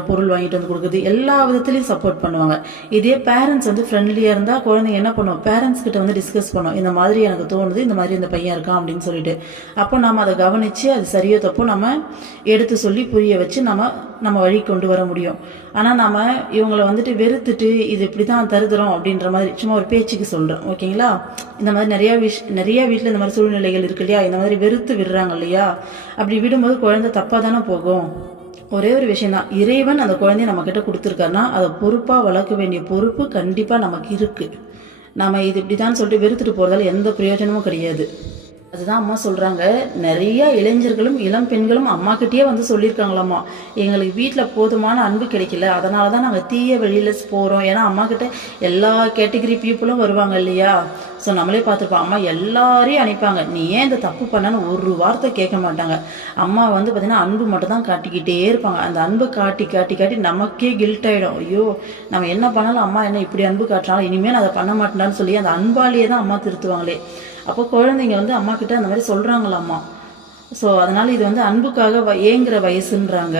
பொருள் வாங்கிட்டு வந்து கொடுக்குறது, எல்லா விதத்துலையும் சப்போர்ட் பண்ணுவாங்க. இதே பேரண்ட்ஸ் வந்து ஃப்ரெண்ட்லியாக இருந்தால் குழந்தைங்க என்ன பண்ணுவோம், பேரண்ட்ஸ் கிட்ட வந்து டிஸ்கஸ் பண்ணுவோம், இந்த மாதிரி எனக்கு தோணுது, இந்த மாதிரி இந்த பையன் இருக்கான் அப்படின்னு சொல்லிட்டு. அப்போ நம்ம அதை கவனித்து அது சரியோ தப்போ நம்ம எடுத்து சொல்லி புரிய வச்சு நம்ம வழி கொண்டு வர முடியும். ஆனால் நம்ம இவங்களை வந்துட்டு வெறுத்துட்டு இது இப்படி தான் தருதுறோம் அப்படின்ற மாதிரி சும்மா ஒரு பேச்சுக்கு சொல்கிறோம், ஓகேங்களா. இந்த மாதிரி நிறையா வீட்டில் இந்த மாதிரி சூழ்நிலைகள் இருக்கு இல்லையா. இந்த மாதிரி வெறுத்து விடுறாங்க இல்லையா. அப்படி விடும்போது குழந்தை தப்பாக தானே போகும். ஒரே ஒரு விஷயந்தான், இறைவன் அந்த குழந்தைய நம்ம கிட்ட கொடுத்துருக்காருன்னா அதை பொறுப்பாக வளர்க்க வேண்டிய பொறுப்பு கண்டிப்பாக நமக்கு இருக்குது. நம்ம இது இப்படி தான் சொல்லிட்டு வெறுத்துட்டு போகிறதால எந்த பிரயோஜனமும் கிடையாது. அதுதான் அம்மா சொல்கிறாங்க, நிறைய இளைஞர்களும் இளம் பெண்களும் அம்மா கிட்டேயே வந்து சொல்லியிருக்காங்களாம்மா, எங்களுக்கு வீட்டில் போதுமான அன்பு கிடைக்கல, அதனால தான் நாங்கள் தீய வழியில் போகிறோம். ஏன்னா அம்மா கிட்ட எல்லா கேட்டகரி பீப்புளும் வருவாங்க இல்லையா. ஸோ நம்மளே பார்த்துருப்போம், அம்மா எல்லாரையும் அனுப்பாங்க, நீ ஏன் இந்த தப்பு பண்ணன்னு ஒரு வார்த்தை கேட்க மாட்டாங்க. அம்மா வந்து பார்த்திங்கன்னா அன்பு மட்டும் தான் காட்டிக்கிட்டே இருப்பாங்க. அந்த அன்பு காட்டி காட்டி காட்டி நமக்கே கில்ட் ஆகிடும். ஐயோ நம்ம என்ன பண்ணாலும் அம்மா என்ன இப்படி அன்பு காட்டுறாலும் இனிமேல் நான் அதை பண்ண மாட்டேனான்னு சொல்லி அந்த அன்பாலேயே தான் அம்மா திருத்துவாங்களே. அப்போ குழந்தைங்க வந்து அம்மா கிட்ட அந்த மாதிரி சொல்கிறாங்களாம்மா. ஸோ அதனால் இது வந்து அன்புக்காக ஏங்குற வயசுன்றாங்க.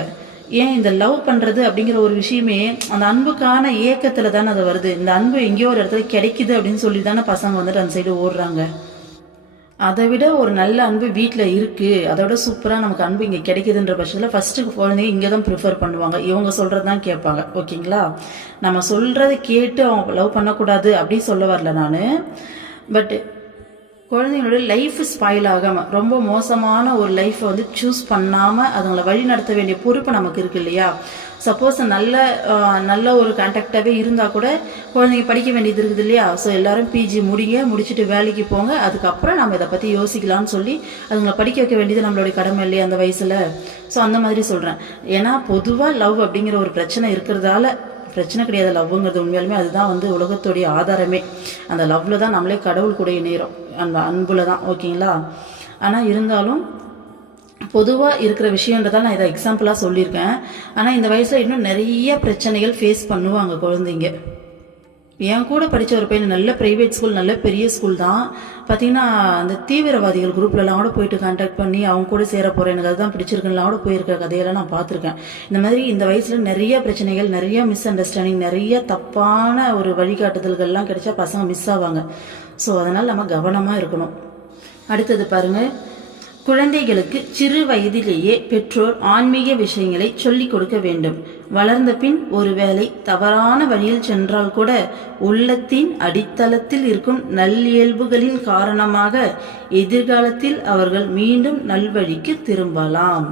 ஏன் இந்த லவ் பண்ணுறது அப்படிங்கிற ஒரு விஷயமே அந்த அன்புக்கான ஏக்கத்தில் தானே அது வருது. இந்த அன்பு எங்கேயோ ஒரு இடத்துல கிடைக்குது அப்படின்னு சொல்லி தானே பசங்க வந்துட்டு அந்த சைடு ஓடுறாங்க. அதை விட ஒரு நல்ல அன்பு வீட்டில் இருக்குது, அதோட சூப்பராக நமக்கு அன்பு இங்கே கிடைக்குதுன்ற பட்சத்தில் ஃபஸ்ட்டு குழந்தைங்க இங்கே தான் ப்ரிஃபர் பண்ணுவாங்க, இவங்க சொல்கிறது தான் கேட்பாங்க. ஓகேங்களா, நம்ம சொல்கிறத கேட்டு அவங்க லவ் பண்ணக்கூடாது அப்படி சொல்ல வரல நான். பட் குழந்தைங்களோட லைஃப் ஸ்பாயில் ஆகாமல் ரொம்ப மோசமான ஒரு லைஃப்பை வந்து சூஸ் பண்ணாமல் அதுங்களை வழி நடத்த வேண்டிய பொறுப்பு நமக்கு இருக்கு இல்லையா. சப்போஸ் நல்ல ஒரு கான்டாக்டாகவே இருந்தால் கூட குழந்தைங்க படிக்க வேண்டியது இருக்குது இல்லையா. ஸோ எல்லோரும் பிஜி முடிச்சுட்டு வேலைக்கு போங்க, அதுக்கப்புறம் நம்ம இதை பற்றி யோசிக்கலாம்னு சொல்லி அதுங்களை படிக்க வைக்க வேண்டியது நம்மளுடைய கடமை இல்லையா அந்த வயசில். ஸோ அந்த மாதிரி சொல்கிறேன். ஏன்னா பொதுவாக லவ் அப்படிங்கிற ஒரு பிரச்சனை இருக்கிறதால, பிரச்சனை கிடையாது லவ்ங்கிறது, உண்மையாலுமே அதுதான் வந்து உலகத்துடைய ஆதாரமே. அந்த லவ்வில் தான் நம்மளே கடவுள் கூட இணைகிறோம், அந்த அன்புல தான். ஓகேங்களா, ஆனால் இருந்தாலும் பொதுவாக இருக்கிற விஷயன்றதால் நான் இதை எக்ஸாம்பிளாக சொல்லியிருக்கேன். ஆனால் இந்த வயசில் இன்னும் நிறைய பிரச்சனைகள் ஃபேஸ் பண்ணுவாங்க குழந்தைங்க. என் கூட படித்த ஒரு பையன் நல்ல ப்ரைவேட் ஸ்கூல், நல்ல பெரிய ஸ்கூல் தான். பார்த்திங்கன்னா அந்த தீவிரவாதிகள் குரூப்லலாம் கூட போயிட்டு கான்டாக்ட் பண்ணி அவங்க கூட சேர போகிறேன், எனக்கு அதுதான் பிடிச்சிருக்குலாம் கூட போயிருக்கிற கதையெல்லாம் நான் பார்த்துருக்கேன். இந்த மாதிரி இந்த வயசில் நிறைய பிரச்சனைகள், நிறைய மிஸ் அண்டர்ஸ்டாண்டிங், நிறைய தப்பான ஒரு வழிகாட்டுதல்கள்லாம் கிடைச்சா பசங்க மிஸ் ஆவாங்க. ஸோ அதனால் நம்ம கவனமாக இருக்கணும். அடுத்தது பாருங்கள், குழந்தைகளுக்கு சிறு வயதிலேயே பெற்றோர் ஆன்மீக விஷயங்களை சொல்லிக் கொடுக்க வேண்டும். வளர்ந்த பின் ஒருவேளை தவறான வழியில் சென்றால் கூட உள்ளத்தின் அடித்தளத்தில் இருக்கும் நல்லியல்புகளின் காரணமாக எதிர்காலத்தில் அவர்கள் மீண்டும் நல்வழிக்கு திரும்பலாம்.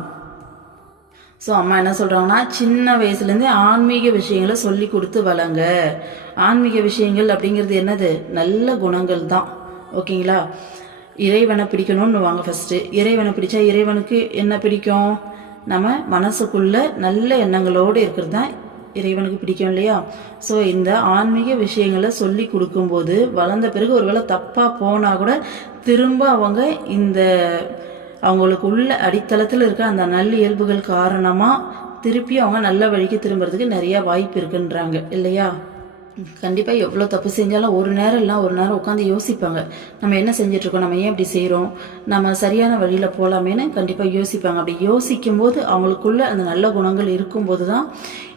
ஸோ அம்மா என்ன சொல்கிறாங்கன்னா, சின்ன வயசுலேருந்தே ஆன்மீக விஷயங்களை சொல்லி கொடுத்து வளங்க. ஆன்மீக விஷயங்கள் அப்படிங்கிறது என்னது, நல்ல குணங்கள் தான். ஓகேங்களா, இறைவனை பிடிக்கணும்னு வாங்க. ஃபஸ்ட்டு இறைவனை பிடிச்சா இறைவனுக்கு என்ன பிடிக்கும், நம்ம மனசுக்குள்ள நல்ல எண்ணங்களோடு இருக்கிறது தான் இறைவனுக்கு பிடிக்கும் இல்லையா. ஸோ இந்த ஆன்மீக விஷயங்களை சொல்லி கொடுக்கும்போது வளர்ந்த பிறகு ஒருவேளை தப்பாக போனால் கூட திரும்ப அவங்க இந்த அவங்களுக்கு உள்ள அடித்தளத்தில் இருக்க அந்த நல்ல இயல்புகள் காரணமாக திருப்பி அவங்க நல்ல வழிக்கு திரும்புறதுக்கு நிறைய வாய்ப்பு இருக்குன்றாங்க இல்லையா. கண்டிப்பாக எவ்வளோ தப்பு செஞ்சாலும் ஒரு நேரம் இல்லை ஒரு நேரம் உட்காந்து யோசிப்பாங்க, நம்ம என்ன செஞ்சிட்ருக்கோம், நம்ம ஏன் இப்படி செய்கிறோம், நம்ம சரியான வழியில் போகலாமேன்னு கண்டிப்பாக யோசிப்பாங்க. அப்படி யோசிக்கும் போது அவங்களுக்குள்ள அந்த நல்ல குணங்கள் இருக்கும்போது தான்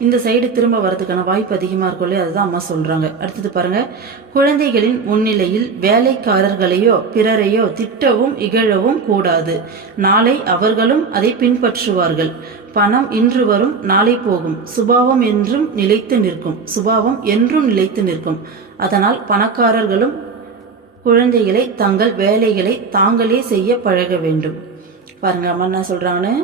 இந்த சைடு திரும்ப வரதுக்கான வாய்ப்பு அதிகமாக இருக்கும் இல்லையா. அதுதான் அம்மா சொல்கிறாங்க. அடுத்தது பாருங்கள், குழந்தைகளின் முன்னிலையில் வேலைக்காரர்களையோ பிறரையோ திட்டவும் இகழவும் கூடாது. நாளை அவர்களும் அதை பின்பற்றுவார்கள். பணம் இன்று வரும் நாளை போகும், சுபாவம் என்றும் நிலைத்து நிற்கும், சுபாவம் என்றும் நிலைத்து நிற்கும். அதனால் பணக்காரர்களும் குழந்தைகளை தங்கள் வேலைகளை தாங்களே செய்ய பழக வேண்டும். பாருங்க அம்மா என்ன சொல்றாங்கன்னு,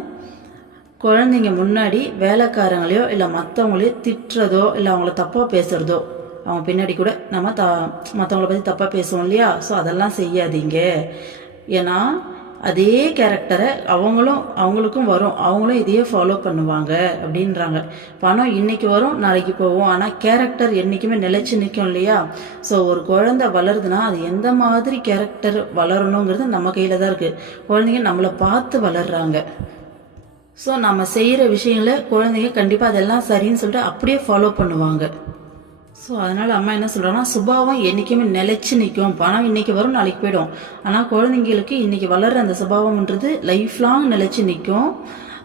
குழந்தைங்க முன்னாடி வேலைக்காரங்களையோ இல்லை மற்றவங்களையோ திட்டுறதோ இல்லை அவங்கள தப்பாக பேசுறதோ, அவங்க பின்னாடி கூட நம்ம மற்றவங்கள பற்றி தப்பாக பேசுவோம் இல்லையா. ஸோ அதெல்லாம் செய்யாதீங்க. ஏன்னா அதே கேரக்டரை அவங்களுக்கும் வரும், அவங்களும் இதையே ஃபாலோ பண்ணுவாங்க அப்படின்றாங்க. பணம் இன்னைக்கு வரும் நாளைக்கு போவோம், ஆனால் கேரக்டர் என்றைக்குமே நிலைச்சு நிற்கும் இல்லையா. ஸோ ஒரு குழந்தை வளருதுன்னா அது எந்த மாதிரி கேரக்டர் வளரணுங்கிறது நம்ம கையில் தான் இருக்குது. குழந்தைங்க நம்மளை பார்த்து வளர்கிறாங்க. ஸோ நம்ம செய்கிற விஷயங்களை குழந்தைங்க கண்டிப்பாக அதெல்லாம் சரின்னு சொல்லிட்டு அப்படியே ஃபாலோ பண்ணுவாங்க. ஸோ அதனால் அம்மா என்ன சொல்கிறாங்கன்னா, சுபாவம் என்றைக்குமே நிலைச்சி நிற்கும். பணம் இன்றைக்கி வரும் நாளைக்கு போயிடும், ஆனால் குழந்தைங்களுக்கு இன்றைக்கி வளர்கிற அந்த சுபாவம்ன்றது லைஃப் லாங் நிலைச்சி நிற்கும்.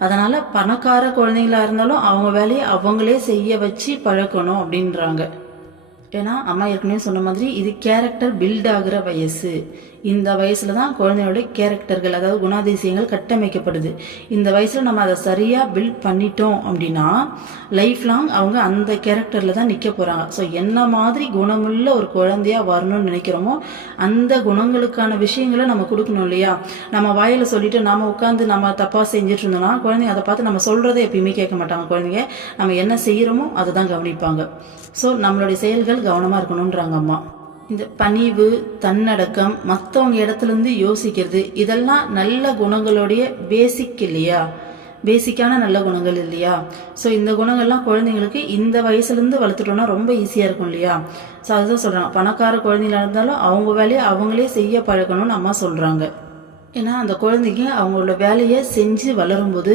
அதனால் பணக்கார குழந்தைங்களாக இருந்தாலும் அவங்க வேலையை அவங்களே செய்ய வச்சு பழக்கணும் அப்படின்றாங்க. ஏன்னா அம்மா ஏற்கனவே சொன்ன மாதிரி இது கேரக்டர் பில்ட் ஆகிற வயசு. இந்த வயசில் தான் குழந்தையோட கேரக்டர்கள் அதாவது குணாதிசயங்கள் கட்டமைக்கப்படுது. இந்த வயசில் நம்ம அதை சரியாக பில்ட் பண்ணிட்டோம் அப்படின்னா லைஃப் லாங் அவங்க அந்த கேரக்டரில் தான் நிற்க போகிறாங்க. ஸோ என்ன மாதிரி குணமுள்ள ஒரு குழந்தையாக வரணும்னு நினைக்கிறோமோ அந்த குணங்களுக்கான விஷயங்களை நம்ம கொடுக்கணும் இல்லையா. நம்ம வாயில் சொல்லிட்டு நம்ம உட்காந்து நம்ம தப்பாக செஞ்சுட்டு இருந்தோம்னா குழந்தைங்க அதை பார்த்து நம்ம சொல்கிறத எப்பயுமே கேட்க மாட்டாங்க. குழந்தைங்க நம்ம என்ன செய்கிறோமோ அதை தான் கவனிப்பாங்க. ஸோ நம்மளுடைய செயல்கள் கவனமாக இருக்கணுன்றாங்க அம்மா. இந்த பணிவு, தன்னடக்கம், மற்றவங்க இடத்துலேருந்து யோசிக்கிறது, இதெல்லாம் நல்ல குணங்களுடைய பேசிக் இல்லையா? பேசிக்கான நல்ல குணங்கள் இல்லையா? ஸோ இந்த குணங்கள்லாம் குழந்தைங்களுக்கு இந்த வயசுலேருந்து வளர்த்துட்டோம்னா ரொம்ப ஈஸியாக இருக்கும் இல்லையா? ஸோ அதுதான் சொல்கிறாங்க, பணக்கார குழந்தைங்களா இருந்தாலும் அவங்க வேலையை அவங்களே செய்ய பழக்கணும்னு அம்மா சொல்கிறாங்க. ஏன்னா அந்த குழந்தைங்க அவங்களோட வேலையை செஞ்சு வளரும்போது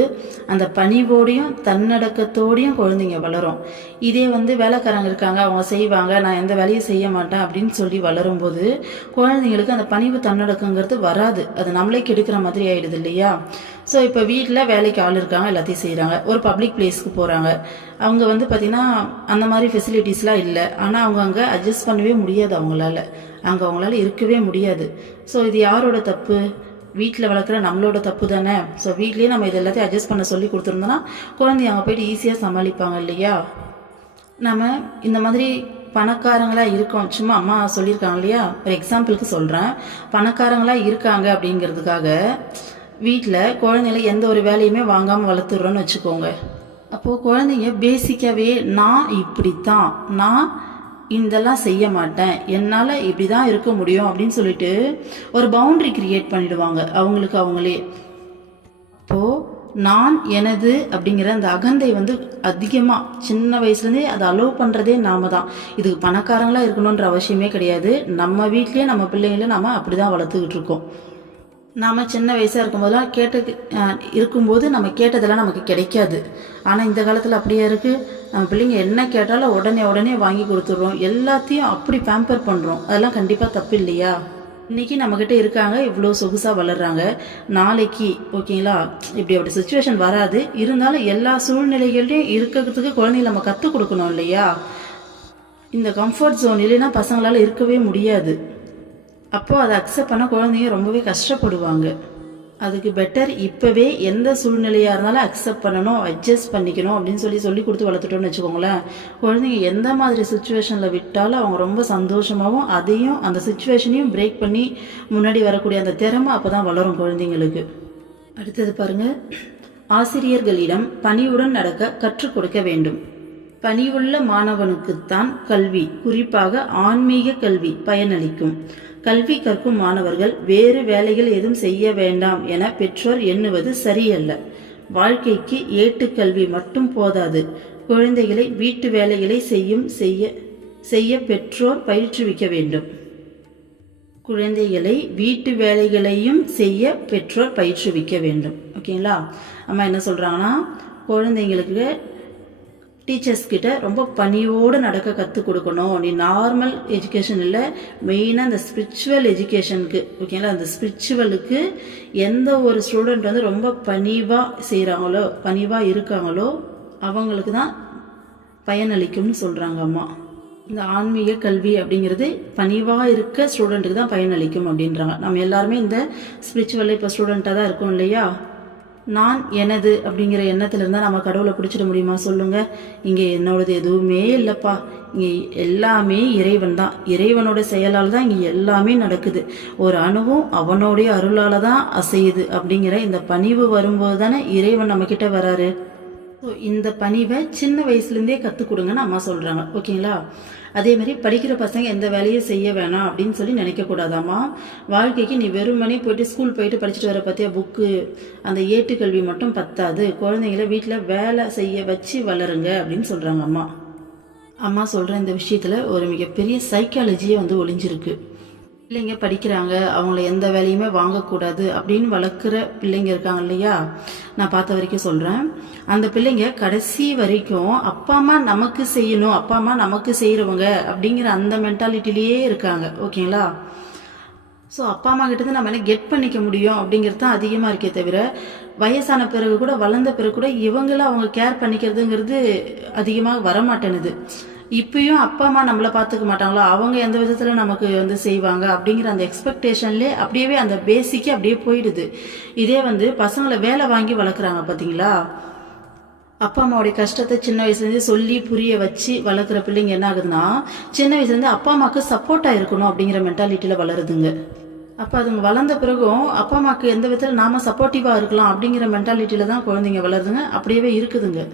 அந்த பணிவோடையும் தன்னடக்கத்தோடையும் குழந்தைங்க வளரும். இதே வேலைக்காரங்க இருக்காங்க, அவங்க செய்வாங்க, நான் எந்த வேலையும் செய்ய மாட்டேன் அப்படின்னு சொல்லி வளரும்போது குழந்தைங்களுக்கு அந்த பணிவு தன்னடக்கங்கிறது வராது. அது நம்மளே கெடுக்கிற மாதிரி ஆயிடுது இல்லையா? ஸோ இப்போ வீட்டில் வேலைக்கு ஆள் இருக்காங்க, எல்லாத்தையும் செய்கிறாங்க. ஒரு பப்ளிக் பிளேஸ்க்கு போகிறாங்க, அவங்க பார்த்திங்கன்னா அந்த மாதிரி ஃபெசிலிட்டிஸ்லாம் இல்லை. ஆனால் அவங்க அங்கே அட்ஜஸ்ட் பண்ணவே முடியாது, அவங்களால இருக்கவே முடியாது. ஸோ இது யாரோட தப்பு? வீட்டில் வளர்க்குற நம்மளோட தப்பு தானே. ஸோ வீட்லேயே நம்ம இது எல்லாத்தையும் அட்ஜஸ்ட் பண்ண சொல்லி கொடுத்துருந்தோன்னா குழந்தைங்க அங்கே போய்ட்டு ஈஸியாக சமாளிப்பாங்க இல்லையா? நம்ம இந்த மாதிரி பணக்காரங்களாக இருக்கோம், சும்மா அம்மா சொல்லியிருக்காங்க இல்லையா, ஒரு எக்ஸாம்பிளுக்கு சொல்கிறேன். பணக்காரங்களாக இருக்காங்க அப்படிங்கிறதுக்காக வீட்டில் குழந்தைங்கள எந்த ஒரு வேலையுமே வாங்காமல் வளர்த்துடுறோன்னு வச்சுக்கோங்க. அப்போது குழந்தைங்க பேசிக்காகவே நான் இப்படித்தான், நான் இதெல்லாம் செய்ய மாட்டேன், என்னால் இப்படி தான் இருக்க முடியும் அப்படின்னு சொல்லிட்டு ஒரு பவுண்ட்ரி கிரியேட் பண்ணிடுவாங்க அவங்களுக்கு அவங்களே. அப்போது நான் எனது அப்படிங்கிற அந்த அகந்தை அதிகமாக சின்ன வயசுலேருந்தே அதை அலோவ் பண்ணுறதே நாம தான். இதுக்கு பணக்காரங்களாக இருக்கணுன்ற அவசியமே கிடையாது. நம்ம வீட்லேயே நம்ம பிள்ளைங்கள நம்ம அப்படி தான் வளர்த்துக்கிட்டு இருக்கோம். நாம் சின்ன வயசாக இருக்கும்போது நம்ம கேட்டதெல்லாம் நமக்கு கிடைக்காது. ஆனால் இந்த காலத்தில் அப்படியே இருக்குது. நம்ம பிள்ளைங்க என்ன கேட்டாலும் உடனே வாங்கி கொடுத்துட்றோம், எல்லாத்தையும் அப்படி பேம்பர் பண்ணுறோம். அதெல்லாம் கண்டிப்பாக தப்பு இல்லையா? இன்றைக்கி நம்மக்கிட்ட இருக்காங்க, இவ்வளோ சொகுசாக வளர்கிறாங்க. நாளைக்கு ஓகேங்களா அப்படி சுச்சுவேஷன் வராது. இருந்தாலும் எல்லா சூழ்நிலைகள்லையும் இருக்கிறதுக்கு குழந்தைங்க நம்ம கற்றுக் கொடுக்கணும் இல்லையா? இந்த கம்ஃபர்ட் ஜோன் இல்லைன்னா பசங்களால் இருக்கவே முடியாது. அப்போது அதை அக்செப்ட் பண்ண குழந்தைங்க ரொம்பவே கஷ்டப்படுவாங்க. அதுக்கு பெட்டர் இப்போவே எந்த சூழ்நிலையாக இருந்தாலும் அக்செப்ட் பண்ணணும், அட்ஜஸ்ட் பண்ணிக்கணும் அப்படின்னு சொல்லி கொடுத்து வளர்த்துட்டோன்னு வச்சுக்கோங்களேன். குழந்தைங்க எந்த மாதிரி சுச்சுவேஷனில் விட்டாலும் அவங்க ரொம்ப சந்தோஷமாகவும் அதையும் அந்த சுச்சுவேஷனையும் பிரேக் பண்ணி முன்னாடி வரக்கூடிய அந்த திறமை அப்போ தான் வளரும் குழந்தைங்களுக்கு. அடுத்தது பாருங்கள், ஆசிரியர்களிடம் பணிவுடன் நடக்க கற்றுக் கொடுக்க வேண்டும். பணிவுள்ள மாணவனுக்குத்தான் கல்வி, குறிப்பாக ஆன்மீக கல்வி பயனளிக்கும். கல்வி கற்கும் மாணவர்கள் வேறு வேலைகள் எதுவும் செய்ய வேண்டாம் என பெற்றோர் எண்ணுவது சரியல்ல. வாழ்க்கைக்கு ஏட்டுக்கல்வி மட்டும் போதாது. குழந்தைகளை வீட்டு வேலைகளை செய்ய பெற்றோர் பயிற்றுவிக்க வேண்டும். குழந்தைகளை வீட்டு வேலைகளையும் செய்ய பெற்றோர் பயிற்றுவிக்க வேண்டும். ஓகேங்களா? அம்மா என்ன சொல்கிறாங்கன்னா, குழந்தைங்களுக்கு டீச்சர்ஸ் கிட்ட ரொம்ப பணியோடு நடக்க கற்றுக் கொடுக்கணும். நீ நார்மல் எஜுகேஷன் இல்லை, மெயினாக அந்த ஸ்பிரிச்சுவல் எஜுகேஷனுக்கு ஓகேங்களா, அந்த ஸ்பிரிச்சுவலுக்கு எந்த ஒரு ஸ்டூடெண்ட் ரொம்ப பணிவாக செய்கிறாங்களோ, பணிவாக இருக்காங்களோ அவங்களுக்கு தான் பயனளிக்கும்னு சொல்கிறாங்க அம்மா. இந்த ஆன்மீக கல்வி அப்படிங்கிறது பணிவாக இருக்க ஸ்டூடெண்ட்டுக்கு தான் பயனளிக்கும் அப்படின்றாங்க. நம்ம எல்லாருமே இந்த ஸ்பிரிச்சுவலில் இப்போ ஸ்டூடெண்ட்டாக தான் இருக்கோம் இல்லையா? நான் எனது அப்படிங்கிற எண்ணத்தில் இருந்தால் நம்ம கடவுளை பிடிச்சிட முடியுமா சொல்லுங்கள்? இங்கே என்னோடது எதுவுமே இல்லைப்பா, இங்கே எல்லாமே இறைவன் தான். இறைவனோட செயலால் தான் இங்கே எல்லாமே நடக்குது. ஒரு அணுவும் அவனோடைய அருளால் தான் அசையுது அப்படிங்கிற இந்த பணிவு வரும்போது தானே இறைவன் நம்மக்கிட்ட வராரு. ஸோ இந்த பணிவை சின்ன வயசுலேருந்தே கற்றுக் கொடுங்கன்னு அம்மா சொல்கிறாங்க. ஓகேங்களா? அதே மாதிரி படிக்கிற பசங்க எந்த வேலையும் செய்ய வேணாம் அப்படின்னு சொல்லி நினைக்கக்கூடாதாம்மா. வாழ்க்கைக்கு நீ வெறுமனே போயிட்டு ஸ்கூல் போயிட்டு படிச்சுட்டு வர பார்த்தியா புக்கு, அந்த ஏட்டுக்கல்வி மட்டும் பத்தாது. குழந்தைங்கள வீட்டில் வேலை செய்ய வச்சு வளருங்க அப்படின்னு சொல்கிறாங்க அம்மா. அம்மா சொல்கிற இந்த விஷயத்தில் ஒரு மிகப்பெரிய சைக்காலஜியே ஒளிஞ்சிருக்கு. பிள்ளைங்க படிக்கிறாங்க, அவங்கள எந்த வேலையுமே வாங்கக்கூடாது அப்படின்னு வளர்க்குற பிள்ளைங்க இருக்காங்க இல்லையா? நான் பார்த்த வரைக்கும் சொல்கிறேன். அந்த பிள்ளைங்க கடைசி வரைக்கும் அப்பா அம்மா நமக்கு செய்யணும், அப்பா அம்மா நமக்கு செய்கிறவங்க அப்படிங்கிற அந்த மென்டாலிட்டிலேயே இருக்காங்க. ஓகேங்களா? ஸோ அப்பா அம்மா கிட்டேருந்து நம்ம என்ன கெட் பண்ணிக்க முடியும் அப்படிங்கிறது தான் அதிகமாக இருக்கே தவிர, வயசான பிறகு கூட வளர்ந்த பிறகு கூட இவங்கள அவங்க கேர் பண்ணிக்கிறதுங்கிறது அதிகமாக வரமாட்டேனுது. இப்பயும் அப்பா அம்மா நம்மளை பார்த்துக்க மாட்டாங்களா, அவங்க எந்த விதத்தில் நமக்கு செய்வாங்க அப்படிங்கிற அந்த எக்ஸ்பெக்டேஷன்லேயே அப்படியே அந்த பேசிக்கே அப்படியே போயிடுது. இதே பசங்களை வேலை வாங்கி வளர்க்குறாங்க பார்த்தீங்களா? அப்பா அம்மாவுடைய கஷ்டத்தை சின்ன வயசுலேருந்து சொல்லி புரிய வச்சு வளர்க்குற பிள்ளைங்க என்ன ஆகுதுன்னா, சின்ன வயசுலேருந்து அப்பா அம்மாவுக்கு சப்போர்ட்டாக இருக்கணும் அப்படிங்கிற மென்டாலிட்டியில் வளருதுங்க. அப்போ அதுங்க வளர்ந்த பிறகும் அப்பா அம்மாவுக்கு எந்த விதத்தில் நாம் சப்போர்ட்டிவாக இருக்கலாம் அப்படிங்கிற மென்டாலிட்டியில் தான் குழந்தைங்க வளருதுங்க, அப்படியே இருக்குதுங்க.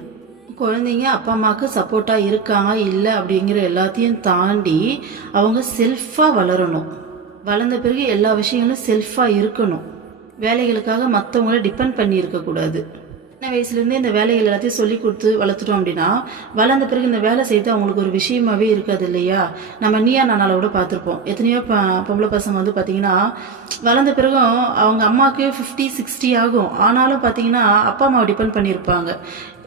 குழந்தைங்க அப்பா அம்மாவுக்கு சப்போர்ட்டாக இருக்காங்க இல்லை அப்படிங்கிற எல்லாத்தையும் தாண்டி அவங்க செல்ஃபாக வளரணும். வளர்ந்த பிறகு எல்லா விஷயங்களும் செல்ஃபாக இருக்கணும். வேலைகளுக்காக மற்றவங்கள டிபெண்ட் பண்ணி இருக்கக்கூடாது. சின்ன வயசுலேருந்தே இந்த வேலைகள் எல்லாத்தையும் சொல்லி கொடுத்து வளர்த்துட்டோம் அப்படின்னா வளர்ந்த பிறகு இந்த வேலை செய்து அவங்களுக்கு ஒரு விஷயமாவே இருக்காது இல்லையா? நம்ம நீயா நானால கூட பார்த்துருப்போம். எத்தனையோ பொம்பளை பசங்க வந்து பார்த்தீங்கன்னா வளர்ந்த பிறகும் அவங்க அம்மாவுக்கு 50-60 ஆகும். ஆனாலும் பார்த்தீங்கன்னா அப்பா அம்மாவை டிபெண்ட் பண்ணியிருப்பாங்க.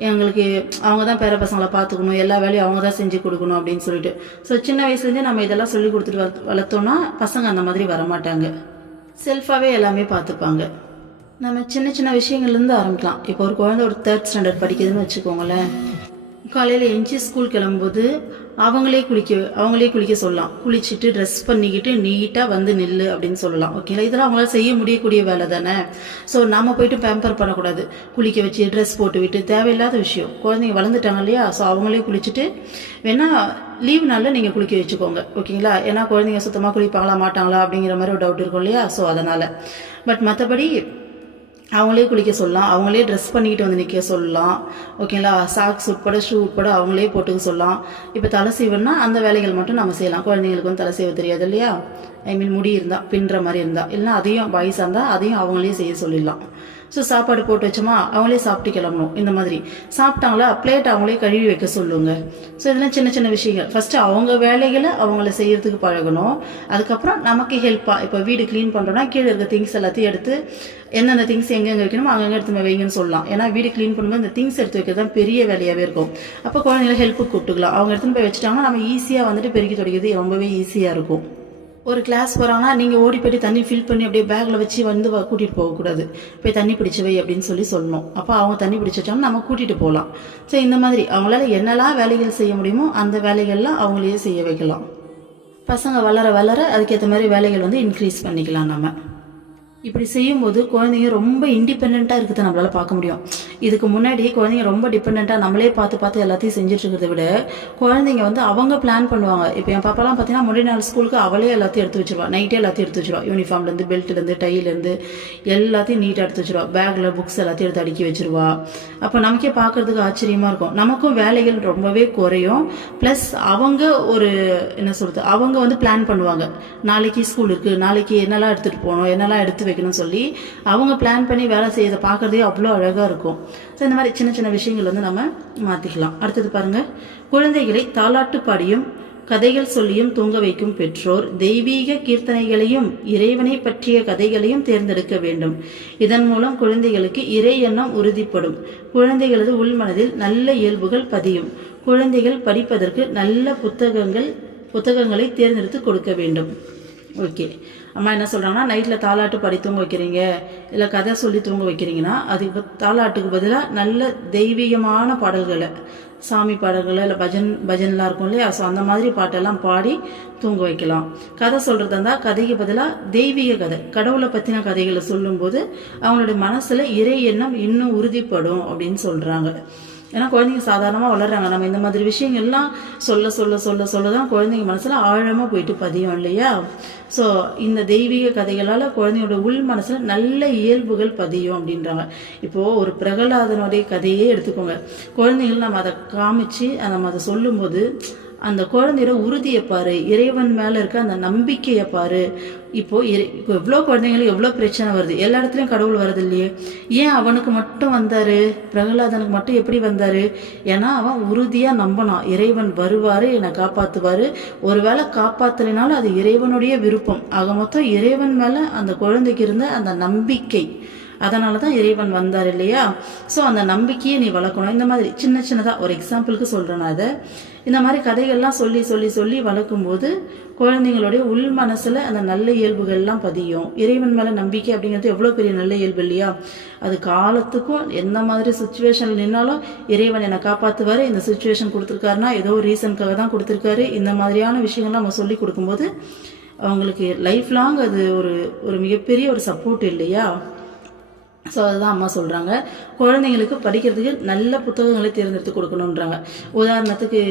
எங்களுக்கு அவங்க தான் பேர பசங்களை பார்த்துக்கணும், எல்லா வேலையும் அவங்க தான் செஞ்சு கொடுக்கணும் அப்படின்னு சொல்லிட்டு. ஸோ சின்ன வயசுலேருந்தே நம்ம இதெல்லாம் சொல்லி கொடுத்துட்டு வளர்த்தோன்னா பசங்க அந்த மாதிரி வரமாட்டாங்க. செல்ஃபாகவே எல்லாமே பார்த்துப்பாங்க. நம்ம சின்ன சின்ன விஷயங்கள்லேருந்து ஆரம்பிக்கலாம். இப்போ ஒரு குழந்தை ஒரு 3rd ஸ்டாண்டர்ட் படிக்குதுன்னு வச்சுக்கோங்களேன். காலையில் எஞ்சி ஸ்கூல் கிளம்பும்போது அவங்களே குளிக்க சொல்லலாம். குளிச்சுட்டு ட்ரெஸ் பண்ணிக்கிட்டு நீட்டாக வந்து நில்லு அப்படின்னு சொல்லலாம். ஓகேங்களா? இதெல்லாம் அவங்களால செய்ய முடியக்கூடிய வேலை தானே. ஸோ நம்ம போயிட்டு பேம்பர் பண்ணக்கூடாது. குளிக்க வச்சு ட்ரெஸ் போட்டு விட்டு தேவையில்லாத விஷயம். குழந்தைங்க வளர்ந்துட்டாங்க இல்லையா? ஸோ அவங்களே குளிச்சுட்டு வேணா லீவ் நாளில் நீங்கள் குளிக்க வச்சுக்கோங்க. ஓகேங்களா? ஏன்னா குழந்தைங்க சுத்தமாக குளிப்பாங்களா மாட்டாங்களா அப்படிங்கிற மாதிரி ஒரு டவுட் இருக்கும் இல்லையா? ஸோ அதனால் பட் மற்றபடி அவங்களே குளிக்க சொல்லலாம். அவங்களே ட்ரெஸ் பண்ணிக்கிட்டு வந்து நிற்க சொல்லலாம். ஓகேங்களா? சாக்ஸ் உட்பட ஷூ உட்பட அவங்களே போட்டுக்க சொல்லலாம். இப்போ தலை சீவுன்னா அந்த வேலைகள் மட்டும் நம்ம செய்யலாம். குழந்தைங்களுக்கு வந்து தலை சீவ தெரியாது இல்லையா? முடி இருந்தால் பின்னுற மாதிரி இருந்தால் இல்லைனா அதையும் பாய்ஸாக இருந்தால் அதையும் அவங்களே செய்ய சொல்லிடலாம். ஸோ சாப்பாடு போட்டு வச்சோமா அவங்களே சாப்பிட்டு கிளம்பணும். இந்த மாதிரி சாப்பிட்டாங்களா பிளேட் அவங்களே கழுவி வைக்க சொல்லுங்க. ஸோ இதெல்லாம் சின்ன சின்ன விஷயங்கள். ஃபஸ்ட்டு அவங்க வேலைகளை அவங்கள செய்யறதுக்கு பழகணும். அதுக்கப்புறம் நமக்கு ஹெல்ப்பாக இப்போ வீடு க்ளீன் பண்ணுறோன்னா கீழே இருக்க திங்ஸ் எல்லாத்தையும் எடுத்து எந்தெந்த திங்ஸ் எங்கெங்கே வைக்கணுமோ அங்கங்கே எடுத்து வைங்கன்னு சொல்லலாம். ஏன்னா வீடு க்ளீன் பண்ணும்போது இந்த திங்ஸ் எடுத்து வைக்கிறது தான் பெரிய வேலையாகவே இருக்கும். அப்போ குழந்தைங்களை ஹெல்ப்புக்கு கூப்பிட்டுக்கலாம். அவங்க எடுத்துன்னு போய் வச்சுட்டாங்கன்னா நம்ம ஈஸியாக வந்துட்டு பெருக்கி துடைக்கிறது ரொம்பவே ஈஸியாக இருக்கும். ஒரு கிளாஸ் போகிறாங்கன்னா நீங்கள் ஓடி போய்ட்டு தண்ணி ஃபில் பண்ணி அப்படியே பேக்கில் வச்சு வந்து கூட்டிகிட்டு போகக்கூடாது. போய் தண்ணி பிடிச்சி வை அப்படின்னு சொல்லணும். அப்போ அவங்க தண்ணி பிடிச்சி வச்சாங்கன்னா நம்ம கூட்டிகிட்டு போகலாம். ஸோ இந்த மாதிரி அவங்களால என்னெல்லாம் வேலைகள் செய்ய முடியுமோ அந்த வேலைகள்லாம் அவங்களையே செய்ய வைக்கலாம். பசங்க வளர வளர அதுக்கேற்ற மாதிரி வேலைகள் வந்து இன்க்ரீஸ் பண்ணிக்கலாம். நம்ம இப்படி செய்யும்போது குழந்தைங்க ரொம்ப இண்டிபெண்ட்டாக இருக்கிறத நம்மளால் பார்க்க முடியும். இதுக்கு முன்னாடி குழந்தைங்க ரொம்ப டிபெண்ட்டாக நம்மளே பார்த்து எல்லாத்தையும் செஞ்சுட்டு இருக்கிறத விட குழந்தைங்க வந்து அவங்க பிளான் பண்ணுவாங்க. இப்போ என் பாப்பாலாம் பார்த்தீங்கன்னா முன்னாடி நாள் ஸ்கூலுக்கு அவளே எல்லாத்தையும் எடுத்து வச்சிருவா. நைட்டே எல்லாத்தையும் எடுத்து வச்சிருவா. யூனிஃபார்ம்லேருந்து பெல்ட்லேருந்து டைலேருந்து எல்லாத்தையும் நீட்டாக எடுத்து வச்சிருவா. பேக்கில் புக்ஸ் எல்லாத்தையும் எடுத்து அடுக்கி வச்சிருவா. அப்போ நமக்கே பார்க்குறதுக்கு ஆச்சரியமாக இருக்கும். நமக்கும் வேலைகள் ரொம்பவே குறையும். ப்ளஸ் அவங்க ஒரு என்ன சொல்கிறது அவங்க வந்து பிளான் பண்ணுவாங்க. நாளைக்கு ஸ்கூல் இருக்குது, நாளைக்கு என்னெல்லாம் எடுத்துகிட்டு போகணும், என்னெல்லாம் எடுத்து வைக்கணும்னு சொல்லி அவங்க பிளான் பண்ணி வேலை செய்யறதை பார்க்கறதே அவ்வளோ அழகாக இருக்கும். ஸோ இந்த மாதிரி சின்ன சின்ன விஷயங்கள் வந்து நம்ம மாற்றிக்கலாம். அடுத்தது பாருங்கள். குழந்தைகளை தாலாட்டு பாடியும் கதைகள் சொல்லியும் தூங்க வைக்கும் பெற்றோர் தெய்வீக கீர்த்தனைகளையும் இறைவனை பற்றிய கதைகளையும் தேர்ந்தெடுக்க வேண்டும். இதன் மூலம் குழந்தைகளுக்கு இறை எண்ணம் உறுதிப்படும். குழந்தைகளது உள்மனதில் நல்ல இயல்புகள் பதியும். குழந்தைகள் படிப்பதற்கு நல்ல புத்தகங்களை தேர்ந்தெடுத்து கொடுக்க வேண்டும். ஓகே, அம்மா என்ன சொல்கிறாங்கன்னா நைட்டில் தாலாட்டு படி தூங்க வைக்கிறீங்க இல்லை கதை சொல்லி தூங்க வைக்கிறீங்கன்னா அதுக்கு தாலாட்டுக்கு பதிலாக நல்ல தெய்வீகமான பாடல்களை சாமி பாடல்களை இல்லை பஜன்லாம் இருக்கும் இல்லையா? ஸோ அந்த மாதிரி பாட்டெல்லாம் பாடி தூங்க வைக்கலாம். கதை சொல்கிறதா இருந்தால் கதைக்கு பதிலாக தெய்வீக கதை கடவுளை பற்றின கதைகளை சொல்லும்போது அவங்களுடைய மனசில் இறை எண்ணம் இன்னும் உறுதிப்படும் அப்படின்னு சொல்கிறாங்க. ஏன்னா குழந்தைங்க சாதாரணமாக வளர்கிறாங்க. நம்ம இந்த மாதிரி விஷயங்கள்லாம் சொல்ல தான் குழந்தைங்க மனசில் ஆழமாக போயிட்டு பதியும் இல்லையா? ஸோ இந்த தெய்வீக கதைகளால் குழந்தையோட உள் மனசில் நல்ல இயல்புகள் பதியும் அப்படின்றாங்க. இப்போது ஒரு பிரகலாதனுடைய கதையே எடுத்துக்கோங்க. குழந்தைகள் நம்ம அதை காமிச்சு நம்ம அதை சொல்லும்போது அந்த குழந்தையோட உறுதியை பாரு, இறைவன் மேலே இருக்க அந்த நம்பிக்கையை பாரு. இப்போ எவ்வளோ குழந்தைங்களுக்கு எவ்வளோ பிரச்சனை வருது, எல்லா இடத்துலையும் கடவுள் வருது இல்லையே? ஏன் அவனுக்கு மட்டும் வந்தார், பிரகலாதனுக்கு மட்டும் எப்படி வந்தார்? ஏன்னா அவன் உறுதியாக நம்பினான், இறைவன் வருவார், என்னை காப்பாற்றுவார். ஒருவேளை காப்பாற்றலைனாலும் அது இறைவனுடைய விருப்பம். ஆக மொத்தம் இறைவன் மேலே அந்த குழந்தைக்கு இருந்த அந்த நம்பிக்கை, அதனால தான் இறைவன் வந்தார் இல்லையா? ஸோ அந்த நம்பிக்கையை நீ வளர்க்கணும். இந்த மாதிரி சின்ன சின்னதாக ஒரு எக்ஸாம்பிளுக்கு சொல்கிறேன் நான் அதை. இந்த மாதிரி கதைகள்லாம் சொல்லி வளர்க்கும்போது குழந்தைங்களுடைய உள் மனசில் அந்த நல்ல இயல்புகள்லாம் பதியும். இறைவன் மேலே நம்பிக்கை அப்படிங்கிறது எவ்வளோ பெரிய நல்ல இயல்பு இல்லையா? அது காலத்துக்கும் எந்த மாதிரி சுச்சுவேஷனில் நின்னாலும் இறைவன் என்னை காப்பாற்றுவார், இந்த சுச்சுவேஷன் கொடுத்துருக்காருன்னா ஏதோ ரீசனுக்காக தான் கொடுத்துருக்காரு. இந்த மாதிரியான விஷயங்கள்லாம் நம்ம சொல்லி கொடுக்கும்போது அவங்களுக்கு லைஃப் லாங் அது ஒரு மிகப்பெரிய ஒரு சப்போர்ட் இல்லையா? ஸோ அதுதான் அம்மா சொல்கிறாங்க. குழந்தைங்களுக்கு படிக்கிறதுக்கு நல்ல புத்தகங்களை தேர்ந்தெடுத்து கொடுக்கணுன்றாங்க. உதாரணத்துக்கு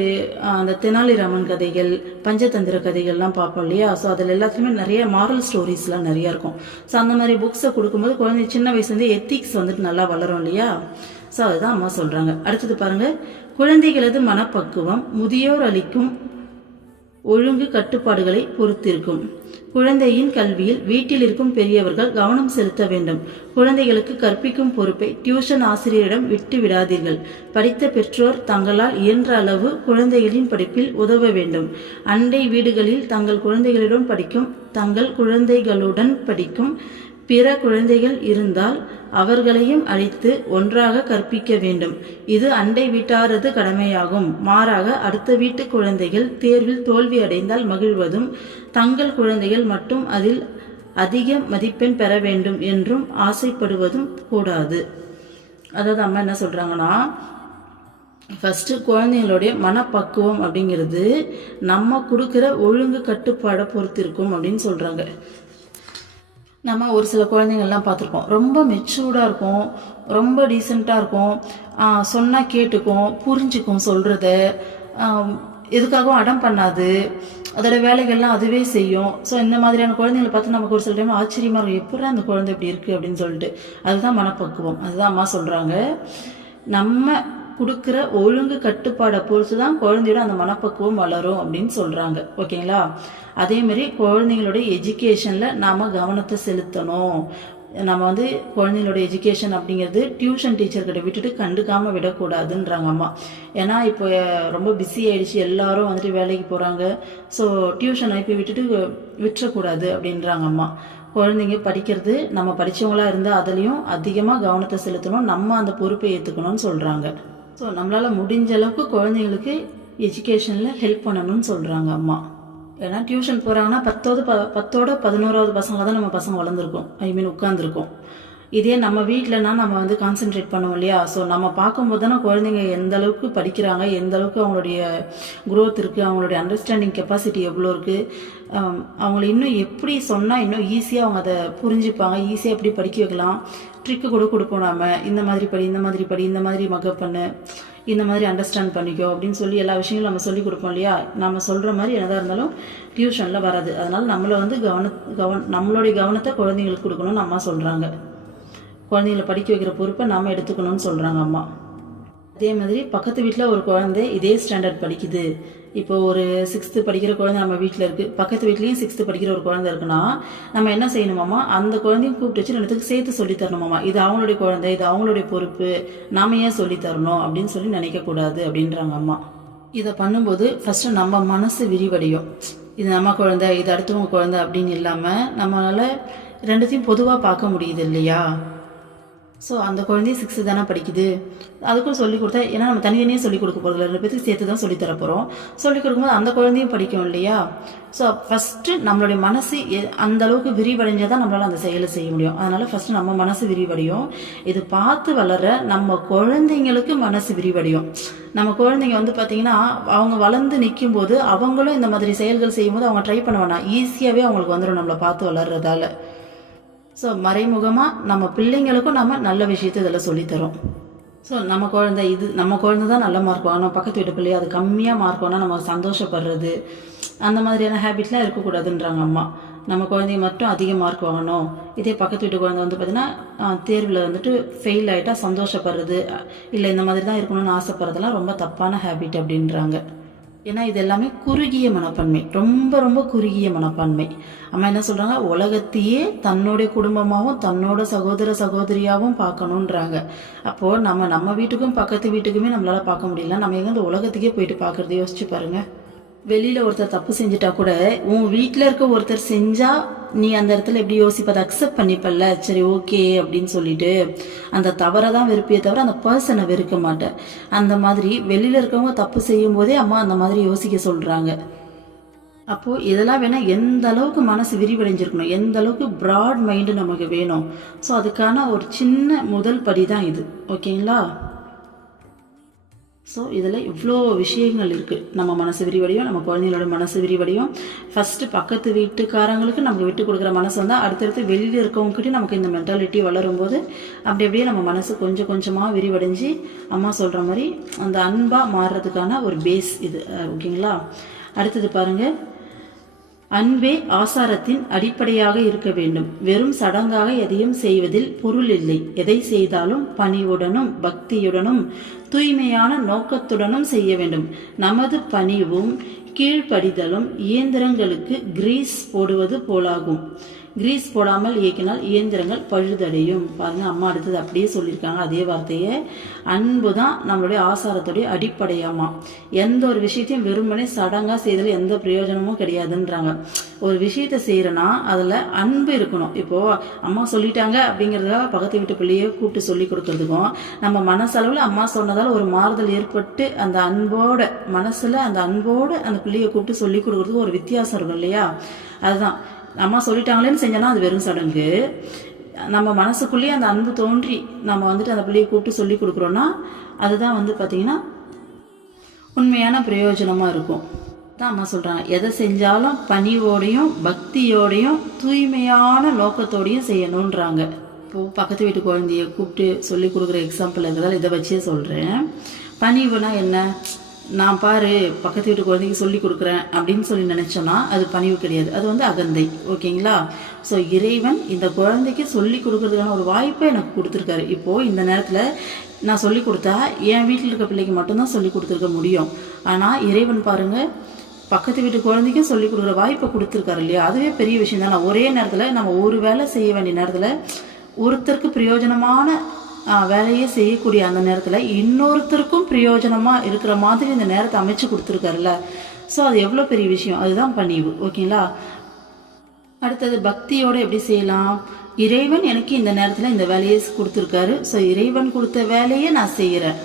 அந்த தெனாலிராமன் கதைகள், பஞ்சதந்திர கதைகள்லாம் பார்ப்போம் இல்லையா? ஸோ அதில் எல்லாத்துலேயுமே நிறைய மாரல் ஸ்டோரிஸ்லாம் நிறையா இருக்கும். ஸோ அந்த மாதிரி புக்ஸை கொடுக்கும்போது குழந்தை சின்ன வயசுலேருந்தே எத்திக்ஸ் வந்துட்டு நல்லா வளரும் இல்லையா? ஸோ அதுதான் அம்மா சொல்கிறாங்க. அடுத்தது பாருங்கள். குழந்தைகளது மனப்பக்குவம் முதியோர் அளிக்கும் ஒழுங்கு கட்டுப்பாடுகளை பொறுத்திருக்கும். குழந்தையின் கல்வியில் வீட்டில் இருக்கும் பெரியவர்கள் கவனம் செலுத்த வேண்டும். குழந்தைகளுக்கு கற்பிக்கும் பொறுப்பை டியூஷன் ஆசிரியரிடம் விட்டு விடாதீர்கள். படித்த பெற்றோர் தங்களால் இயன்ற அளவு குழந்தைகளின் படிப்பில் உதவ வேண்டும். அண்டை வீடுகளில் தங்கள் குழந்தைகளுடன் படிக்கும் பிற குழந்தைகள் இருந்தால் அவர்களையும் அழைத்து ஒன்றாக கற்பிக்க வேண்டும். இது அண்டை வீட்டாரது கடமையாகும். மாறாக அடுத்த வீட்டு குழந்தைகள் தேர்வில் தோல்வி அடைந்தால் மகிழ்வதும் தங்கள் குழந்தைகள் மட்டும் அதில் அதிக மதிப்பெண் பெற வேண்டும் என்றும் ஆசைப்படுவதும் கூடாது. அதாவது அம்மா என்ன சொல்றாங்கன்னா, ஃபஸ்ட்டு குழந்தைங்களுடைய மனப்பக்குவம் அப்படிங்கிறது நம்ம கொடுக்குற ஒழுங்கு கட்டுப்பாடை பொறுத்து இருக்கும் அப்படின்னு சொல்கிறாங்க. நம்ம ஒரு சில குழந்தைங்கள்லாம் பார்த்துருக்கோம், ரொம்ப மெச்சூர்டாக இருக்கும், ரொம்ப டீசெண்டாக இருக்கும், சொன்னால் கேட்டுக்கும், புரிஞ்சுக்கும் சொல்கிறத, எதுக்காகவும் அடம் பண்ணாது, அதோட வேலைகள்லாம் அதுவே செய்யும். ஸோ இந்த மாதிரியான குழந்தைங்களை பார்த்து நமக்கு ஒரு சில டைம் ஆச்சரியமாக இருக்கும், எப்படி அந்த குழந்தை இப்படி இருக்குது அப்படின்னு சொல்லிட்டு. அதுதான் மனப்பக்குவம். அதுதான் அம்மா சொல்கிறாங்க, நம்ம கொடுக்குற ஒழுங்கு கட்டுப்பாடை பொறுத்து தான் குழந்தையோட அந்த மனப்பக்குவம் வளரும் அப்படின்னு சொல்கிறாங்க. ஓகேங்களா? அதேமாரி குழந்தைங்களுடைய எஜுகேஷனில் நாம் கவனத்தை செலுத்தணும். நம்ம குழந்தைங்களோட எஜுகேஷன் அப்படிங்கிறது டியூஷன் டீச்சர்கிட்ட விட்டுட்டு கண்டுக்காமல் விடக்கூடாதுன்றாங்க அம்மா. ஏன்னா இப்போ ரொம்ப பிஸி ஆகிடுச்சு, எல்லாரும் வேலைக்கு போகிறாங்க. ஸோ டியூஷன் போய் விட்டுறக்கூடாது அப்படின்றாங்க அம்மா. குழந்தைங்க படிக்கிறது, நம்ம படித்தவங்களாக இருந்தால் அதுலேயும் அதிகமாக கவனத்தை செலுத்தணும், நம்ம அந்த பொறுப்பை ஏற்றுக்கணும்னு சொல்கிறாங்க. ஸோ நம்மளால் முடிஞ்ச அளவுக்கு குழந்தைங்களுக்கு எஜுகேஷனில் ஹெல்ப் பண்ணணும்னு சொல்கிறாங்க அம்மா. ஏன்னா டியூஷன் போகிறாங்கன்னா 10ஓட 11வது பசங்களாக தான் நம்ம பசங்க வளர்ந்துருக்கோம், உட்காந்துருக்கோம். இதே நம்ம வீட்டிலனா நம்ம கான்சென்ட்ரேட் பண்ணுவோம் இல்லையா? ஸோ நம்ம பார்க்கும்போது தானே குழந்தைங்க எந்த அளவுக்கு படிக்கிறாங்க, எந்த அளவுக்கு அவங்களுடைய க்ரோத் இருக்குது, அவங்களுடைய அண்டர்ஸ்டாண்டிங் கெப்பாசிட்டி எவ்வளோ இருக்குது, அவங்கள இன்னும் எப்படி சொன்னால் இன்னும் ஈஸியாக அவங்க அதை புரிஞ்சுப்பாங்க, ஈஸியாக எப்படி படிக்க வைக்கலாம், ட்ரிக்கு கூட கொடுப்போம். நம்ம இந்த மாதிரி படி, இந்த மாதிரி மகப் பண்ணு, இந்த மாதிரி அண்டர்ஸ்டாண்ட் பண்ணிக்கோ அப்படின்னு சொல்லி எல்லா விஷயங்களும் நம்ம சொல்லி கொடுப்போம் இல்லையா? நம்ம சொல்கிற மாதிரி என்னதான் இருந்தாலும் டியூஷனில் வராது. அதனால் நம்மளை நம்மளுடைய கவனத்தை குழந்தைங்களுக்கு கொடுக்கணும்னு அம்மா சொல்கிறாங்க. குழந்தைங்களை படிக்க வைக்கிற பொறுப்பை நாம் எடுத்துக்கணும்னு சொல்கிறாங்க அம்மா. அதே மாதிரி பக்கத்து வீட்டில் ஒரு குழந்தை இதே ஸ்டாண்டர்ட் படிக்குது. இப்போ ஒரு 6th படிக்கிற குழந்தை நம்ம வீட்டில் இருக்குது, பக்கத்து வீட்லேயும் 6th படிக்கிற ஒரு குழந்தை இருக்குன்னா நம்ம என்ன செய்யணுமாம்மா, அந்த குழந்தையும் கூப்பிட்டு வச்சு ரெண்டுத்துக்கு சேர்த்து சொல்லித்தரணுமாம்மா. இது அவங்களுடைய குழந்தை, இது அவங்களுடைய பொறுப்பு, நாம ஏன் சொல்லித்தரணும் அப்படின்னு சொல்லி நினைக்கக்கூடாது அப்படின்றாங்க அம்மா. இதை பண்ணும்போது ஃபஸ்ட்டு நம்ம மனசு விரிவடையும். இது நம்ம குழந்தை, இது அடுத்தவங்க குழந்தை அப்படின்னு இல்லாமல் நம்மளால் ரெண்டுத்தையும் பொதுவாக பார்க்க முடியுது இல்லையா? ஸோ அந்த குழந்தைய 6th தானே படிக்குது, அதுக்கும் சொல்லிக் கொடுத்தா, ஏன்னா நம்ம தனித்தனியாக சொல்லிக் கொடுக்க போகிறதில்ல, 2 பேருக்கு சேர்த்து தான் சொல்லித்தர போகிறோம். சொல்லிக் கொடுக்கும்போது அந்த குழந்தையும் படிக்கும் இல்லையா? ஸோ ஃபஸ்ட்டு நம்மளுடைய மனசு அந்த அளவுக்கு விரிவடைஞ்சால் தான் நம்மளால் அந்த செயலை செய்ய முடியும். அதனால் ஃபஸ்ட்டு நம்ம மனசு விரிவடையும். இது பார்த்து வளர நம்ம குழந்தைங்களுக்கு மனசு விரிவடையும். நம்ம குழந்தைங்க பார்த்திங்கன்னா அவங்க வளர்ந்து நிற்கும் போது அவங்களும் இந்த மாதிரி செயல்கள் செய்யும்போது அவங்க ட்ரை பண்ண வேணாம், ஈஸியாகவே அவங்களுக்கு வந்துடும் நம்மளை பார்த்து வளர்றதால. ஸோ மறைமுகமாக நம்ம பிள்ளைங்களுக்கும் நம்ம நல்ல விஷயத்தை இதில் சொல்லித்தரோம். ஸோ நம்ம குழந்தை தான் நல்ல மார்க் வாங்கணும், பக்கத்து வீட்டு பிள்ளைய அது கம்மியாக மார்க் வாங்கினா நம்ம சந்தோஷப்படுறது, அந்த மாதிரியான ஹேபிட்லாம் இருக்கக்கூடாதுன்றாங்க அம்மா. நம்ம குழந்தைங்க மட்டும் அதிக மார்க் வாங்கணும். இதே பக்கத்து வீட்டு குழந்தை பார்த்திங்கன்னா தேர்வில் ஃபெயில் ஆகிட்டா சந்தோஷப்படுறது, இல்லை இந்த மாதிரி தான் இருக்கணும்னு ஆசைப்படுறதுலாம் ரொம்ப தப்பான ஹேபிட் அப்படின்றாங்க. ஏன்னா இது எல்லாமே குறுகிய மனப்பான்மை, ரொம்ப ரொம்ப குறுகிய மனப்பான்மை. அம்மா என்ன சொல்கிறாங்க, உலகத்தையே தன்னுடைய குடும்பமாகவும் தன்னோட சகோதரியாகவும் பார்க்கணுன்றாங்க. அப்போது நம்ம வீட்டுக்கும் பக்கத்து வீட்டுக்குமே நம்மளால் பார்க்க முடியல, நம்ம எங்கே இந்த உலகத்துக்கே போயிட்டு பார்க்குறது யோசிச்சு பாருங்கள். வெளியில் ஒருத்தர் தப்பு செஞ்சுட்டா கூட உன் வீட்டில் இருக்க ஒருத்தர் செஞ்சால் நீ அந்த இடத்துல எப்படி யோசிப்ப, அதை அக்செப்ட் பண்ணிப்பல்ல, சரி ஓகே அப்படின்னு சொல்லிட்டு அந்த தவறை தான் வெறுப்பியே தவிர அந்த பர்சனை வெறுக்க மாட்டேன். அந்த மாதிரி வெளியில் இருக்கவங்க தப்பு செய்யும் போதே அம்மா அந்த மாதிரி யோசிக்க சொல்கிறாங்க. அப்போது இதெல்லாம் வேணால் எந்த அளவுக்கு மனசு விரிவடைஞ்சிருக்கணும், எந்த அளவுக்கு ப்ராட் மைண்டு நமக்கு வேணும். ஸோ அதுக்கான ஒரு சின்ன முதல் படி தான் இது. ஓகேங்களா? ஸோ இதில் இவ்வளோ விஷயங்கள் இருக்குது. நம்ம மனசு விரிவடையும், நம்ம குழந்தைங்களோட மனசு விரிவடையும். ஃபஸ்ட்டு பக்கத்து வீட்டுக்காரங்களுக்கு நமக்கு விட்டு கொடுக்குற மனசு வந்தால் அடுத்தடுத்து வெளியில் இருக்கவங்ககிட்ட நமக்கு இந்த மென்டாலிட்டி வளரும்போது அப்படியே நம்ம மனசு கொஞ்சம் கொஞ்சமாக விரிவடைஞ்சு அம்மா சொல்கிற மாதிரி அந்த அன்பாக மாறுறதுக்கான ஒரு பேஸ் இது. ஓகேங்களா? அடுத்தது பாருங்கள், அன்பே ஆசாரத்தின் அடிப்படையாக இருக்க வேண்டும். வெறும் சடங்காக எதையும் செய்வதில் பொருள் இல்லை. எதை செய்தாலும் பணிவுடனும் பக்தியுடனும் தூய்மையான நோக்கத்துடனும் செய்ய வேண்டும். நமது பணிவும் கீழ்ப்படிதலும் இயந்திரங்களுக்கு கிரீஸ் போடுவது போலாகும். கிரீஸ் போடாமல் இயக்கினால் இயந்திரங்கள் பழுதடையும். பாருங்க, அம்மா அடுத்தது அப்படியே சொல்லியிருக்காங்க அதே வார்த்தையை. அன்பு தான் நம்மளுடைய ஆசாரத்துடைய அடிப்படையாமா. எந்த ஒரு விஷயத்தையும் வெறுமனே சடங்காக செய்ததில் எந்த பிரயோஜனமும் கிடையாதுன்றாங்க. ஒரு விஷயத்தை செய்கிறோன்னா அதில் அன்பு இருக்கணும். இப்போது அம்மா சொல்லிட்டாங்க அப்படிங்கிறதுக்காக பக்கத்து வீட்டு பிள்ளையே கூப்பிட்டு சொல்லி கொடுக்கறதுக்கும், நம்ம மனசளவில் அம்மா சொன்னதால் ஒரு மாறுதல் ஏற்பட்டு அந்த அன்போட மனசில் அந்த அன்போடு அந்த பிள்ளையை கூப்பிட்டு சொல்லி கொடுக்குறதுக்கு ஒரு வித்தியாசம் இருக்கும் இல்லையா? அதுதான் அம்மா சொல்லிட்டாங்களேன்னு செஞ்சோன்னா அது வெறும் சடங்கு. நம்ம மனசுக்குள்ளேயே அந்த அன்பு தோன்றி நம்ம வந்துட்டு அந்த பிள்ளையை கூப்பிட்டு சொல்லி கொடுக்குறோன்னா அதுதான் வந்து பார்த்திங்கன்னா உண்மையான பிரயோஜனமாக இருக்கும். தான் அம்மா சொல்கிறாங்க, எதை செஞ்சாலும் பணிவோடையும் பக்தியோடையும் தூய்மையான நோக்கத்தோடையும் செய்யணுன்றாங்க. இப்போது பக்கத்து வீட்டு குழந்தைய கூப்பிட்டு சொல்லி கொடுக்குற எக்ஸாம்பிள் இருக்கிறதால இதை வச்சே சொல்கிறேன். பணிவுனா என்ன? நான் பாரு பக்கத்து வீட்டு குழந்தைக்கு சொல்லி கொடுக்குறேன் அப்படின்னு சொல்லி நினச்சோன்னா அது பணிவு கிடையாது, அது வந்து அகந்தை. ஓகேங்களா? ஸோ இறைவன் இந்த குழந்தைக்கு சொல்லி கொடுக்கறதுக்கான ஒரு வாய்ப்பை எனக்கு கொடுத்துருக்காரு. இப்போது இந்த நேரத்தில் நான் சொல்லி கொடுத்தா என் வீட்டில் இருக்க பிள்ளைக்கு மட்டும்தான் சொல்லி கொடுத்துருக்க முடியும். ஆனால் இறைவன் பாருங்கள், பக்கத்து வீட்டு குழந்தைக்கும் சொல்லி கொடுக்குற வாய்ப்பை கொடுத்துருக்காரு இல்லையா? அதுவே பெரிய விஷயம் தான். நான் ஒரே நேரத்தில் நம்ம ஒரு வேலை செய்ய வேண்டிய நேரத்தில் ஒருத்தருக்கு பிரயோஜனமான வேலையே செய்யக்கூடிய அந்த நேரத்தில் இன்னொருத்தருக்கும் பிரயோஜனமாக இருக்கிற மாதிரி இந்த நேரத்தை அமைச்சு கொடுத்துருக்காருல்ல. ஸோ அது எவ்வளோ பெரிய விஷயம். அதுதான் பணிவு. ஓகேங்களா? அடுத்தது பக்தியோடு எப்படி செய்யலாம்? இறைவன் எனக்கு இந்த நேரத்தில் இந்த வேலையை கொடுத்துருக்காரு. ஸோ இறைவன் கொடுத்த வேலையை நான் செய்கிறேன்.